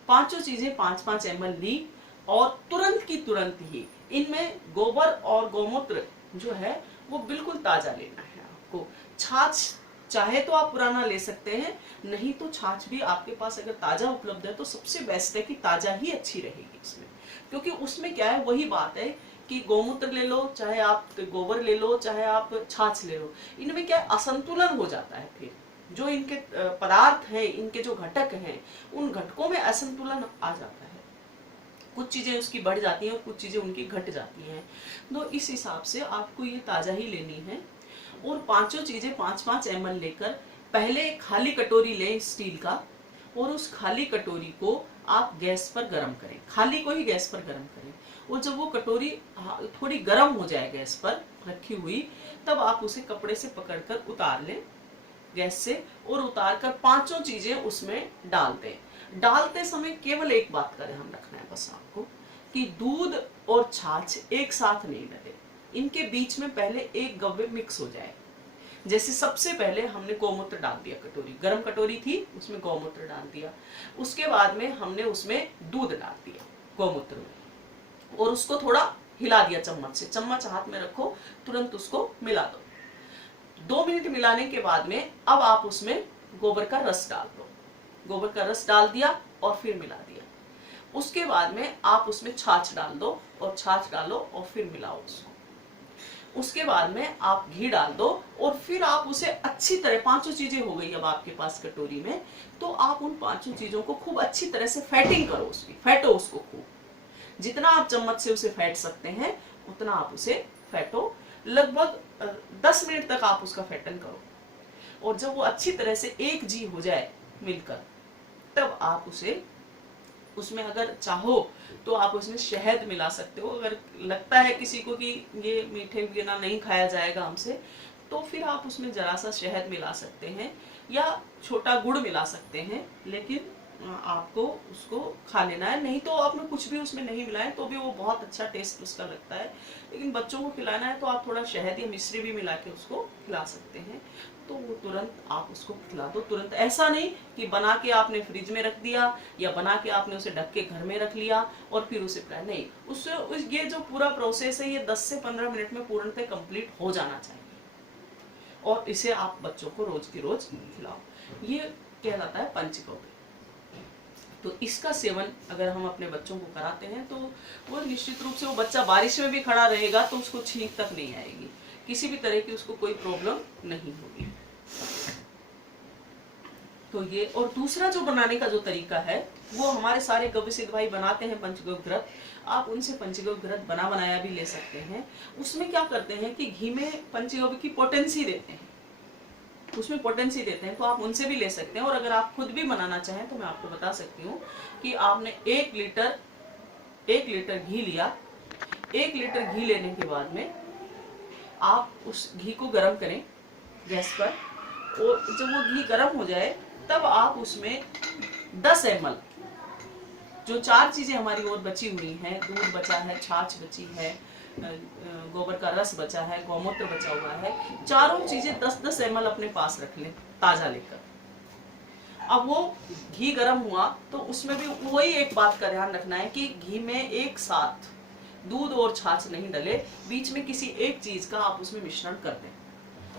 5 चीजें 5 ml ली और तुरंत की तुरंत ही इनमें गोबर और गौमूत्र जो है वो बिल्कुल ताजा लेना है आपको। छाछ चाहे तो आप पुराना ले सकते हैं, नहीं तो छाछ भी आपके पास अगर ताजा उपलब्ध है तो सबसे बेस्ट है कि ताजा ही अच्छी रहेगी इसमें, क्योंकि उसमें क्या है, वही बात है कि गौमूत्र ले लो, चाहे आप गोबर ले लो, चाहे आप छाछ ले लो, इनमें क्या असंतुलन हो जाता है। फिर जो इनके पदार्थ हैं, इनके जो घटक हैं, उन घटकों में असंतुलन आ जाता है। कुछ चीजें उसकी बढ़ जाती हैं और कुछ चीजें उनकी घट जाती हैं। तो इस हिसाब से आपको ये ताजा ही लेनी है। और 5 चीजें 5 ml लेकर पहले एक खाली कटोरी लें स्टील का, और उस खाली कटोरी को आप गैस पर गर्म करें, खाली को ही गैस पर गर्म करें। और जब वो कटोरी थोड़ी गर्म हो जाए गैस पर रखी हुई, तब आप उसे कपड़े से पकड़कर उतार लें गैस से, और उतार कर 5 चीजें उसमें डाल दें। डालते समय केवल एक बात का ध्यान रखना है बस आपको, कि दूध और छाछ एक साथ नहीं डले, इनके बीच में पहले एक गव्य मिक्स हो जाए। जैसे सबसे पहले हमने गौमूत्र डाल दिया, कटोरी गर्म कटोरी थी, उसमें गौमूत्र डाल दिया, उसके बाद में हमने उसमें दूध डाल दिया गौमूत्र में, और उसको थोड़ा हिला दिया चम्मच से, चम्मच हाथ में रखो, तुरंत उसको मिला दो। 2 मिनट मिलाने के बाद में अब आप उसमें गोबर का रस डाल दो, गोबर का रस डाल दिया और फिर मिला दिया। उसके बाद में आप उसमें छाछ डाल दो और छाछ डालो और फिर मिलाओ उसको। उसके बाद में आप घी डाल दो और फिर आप उसे अच्छी तरह, 5 चीजें हो गई अब आपके पास कटोरी में, तो आप उन 5 चीजों को खूब अच्छी तरह से फेटिंग करो, उसकी फेटो उसको खूब, जितना आप चम्मच से उसे फेंट सकते हैं उतना आप उसे फेटो। लगभग 10 मिनट तक आप उसका फेटन करो, और जब वो अच्छी तरह से एक जी हो जाए मिलकर, तब आप उसे उसमें अगर चाहो तो आप उसमें शहद मिला सकते हो। अगर लगता है किसी को कि ये मीठे बिना नहीं खाया जाएगा हमसे, तो फिर आप उसमें जरा सा शहद मिला सकते हैं या छोटा गुड़ मिला सकते हैं, लेकिन आपको उसको खा लेना है। नहीं तो आपने कुछ भी उसमें नहीं मिलाया तो भी वो बहुत अच्छा टेस्ट उसका लगता है, लेकिन बच्चों को खिलाना है तो आप थोड़ा शहद या मिश्री भी मिला के उसको खिला सकते हैं, तो वो तुरंत आप उसको खिला दो। तुरंत, ऐसा नहीं कि बना के आपने फ्रिज में रख दिया या बना के आपने उसे ढक के घर में रख लिया और फिर उसे पिलाया, नहीं। उससे ये जो पूरा प्रोसेस है ये 10 से 15 मिनट में पूर्णतः कंप्लीट हो जाना चाहिए, और इसे आप बच्चों को रोज की रोज खिलाओ। ये कहलाता है पंचगव्य। तो इसका सेवन अगर हम अपने बच्चों को कराते हैं तो वो निश्चित रूप से, वो बच्चा बारिश में भी खड़ा रहेगा तो उसको छींक तक नहीं आएगी, किसी भी तरह की उसको कोई प्रॉब्लम नहीं होगी। तो ये, और दूसरा जो बनाने का जो तरीका है वो हमारे सारे गव्य सिद्ध भाई बनाते हैं पंचगव्य घृत। आप उनसे पंचगव्य घृत बना बनाया भी ले सकते हैं। उसमें क्या करते हैं कि घी में पंचगव्य की पोटेंसी देते हैं, उसमें पोटेंसी देते हैं, तो आप उनसे भी ले सकते हैं। और अगर आप खुद भी बनाना चाहें तो मैं आपको बता सकती हूँ कि आपने 1 लीटर घी लिया। 1 लीटर घी लेने के बाद में आप उस घी को गर्म करें गैस पर, और जब वो घी गर्म हो जाए तब आप उसमें 10 ml, जो 4 चीजें हमारी और बची हुई हैं, दूध बचा है, छाछ बची है, गोबर का रस बचा है, गौमूत्र बचा हुआ है, चारों चीजें 10-10 ml अपने पास रख लें ताजा लेकर। अब वो घी गर्म हुआ तो उसमें भी वही एक बात का ध्यान रखना है कि घी में एक साथ दूध और छाछ नहीं डले, बीच में किसी एक चीज का आप उसमें मिश्रण कर दें।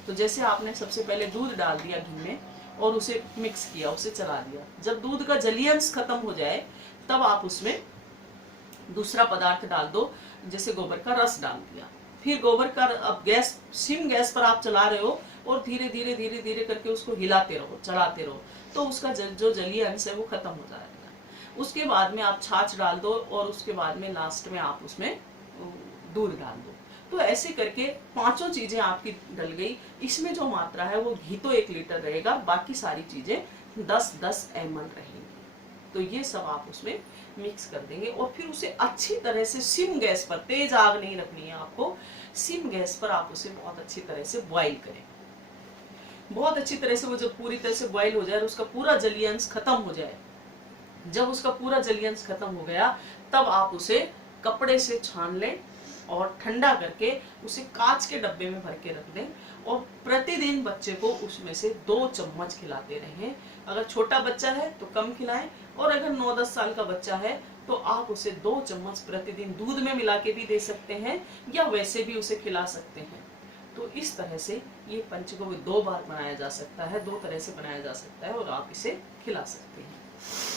तो जैसे आपने सबसे पहले दूध डाल दिया घी में और उसे मिक्स किया, उसे चला दिया। जब दूध का जलीय अंश खत्म हो जाए तब आप उसमें दूसरा पदार्थ डाल दो, जैसे गोबर का रस डाल दिया। फिर गोबर का, अब गैस सिम गैस पर आप चला रहे हो और धीरे धीरे धीरे धीरे करके उसको हिलाते रहो, चलाते रहो, तो उसका जो जलीय अंश है वो खत्म हो जाएगा। उसके बाद में आप छाछ डाल दो और उसके बाद में लास्ट में आप उसमें दूध डाल दो। तो ऐसे करके 5 चीजें आपकी डल गई। इसमें जो मात्रा है वो घी तो 1 लीटर रहेगा, बाकी सारी चीजें 10-10 ml रहेंगी। तो ये सब आप उसमें मिक्स कर देंगे और फिर उसे अच्छी तरह से सिम गैस पर, तेज आग नहीं रखनी है आपको, सिम गैस पर आप उसे बहुत अच्छी तरह से बॉईल करें। बहुत अच्छी तरह से वो जब पूरी तरह से बॉईल हो जाए, उसका पूरा जलीय अंश खत्म हो जाए, जब उसका पूरा जलीय अंश खत्म हो गया तब आप उसे कपड़े से छान लें और ठंडा करके उसे कांच के डब्बे में भर के रख दें, और प्रतिदिन बच्चे को उसमें से 2 चम्मच खिलाते रहें। अगर छोटा बच्चा है तो कम खिलाएं, और अगर 9-10 साल का बच्चा है तो आप उसे 2 चम्मच प्रतिदिन दूध में मिला के भी दे सकते हैं या वैसे भी उसे खिला सकते हैं। तो इस तरह से ये पंचगव्य 2 बार बनाया जा सकता है, 2 तरह से बनाया जा सकता है और आप इसे खिला सकते हैं।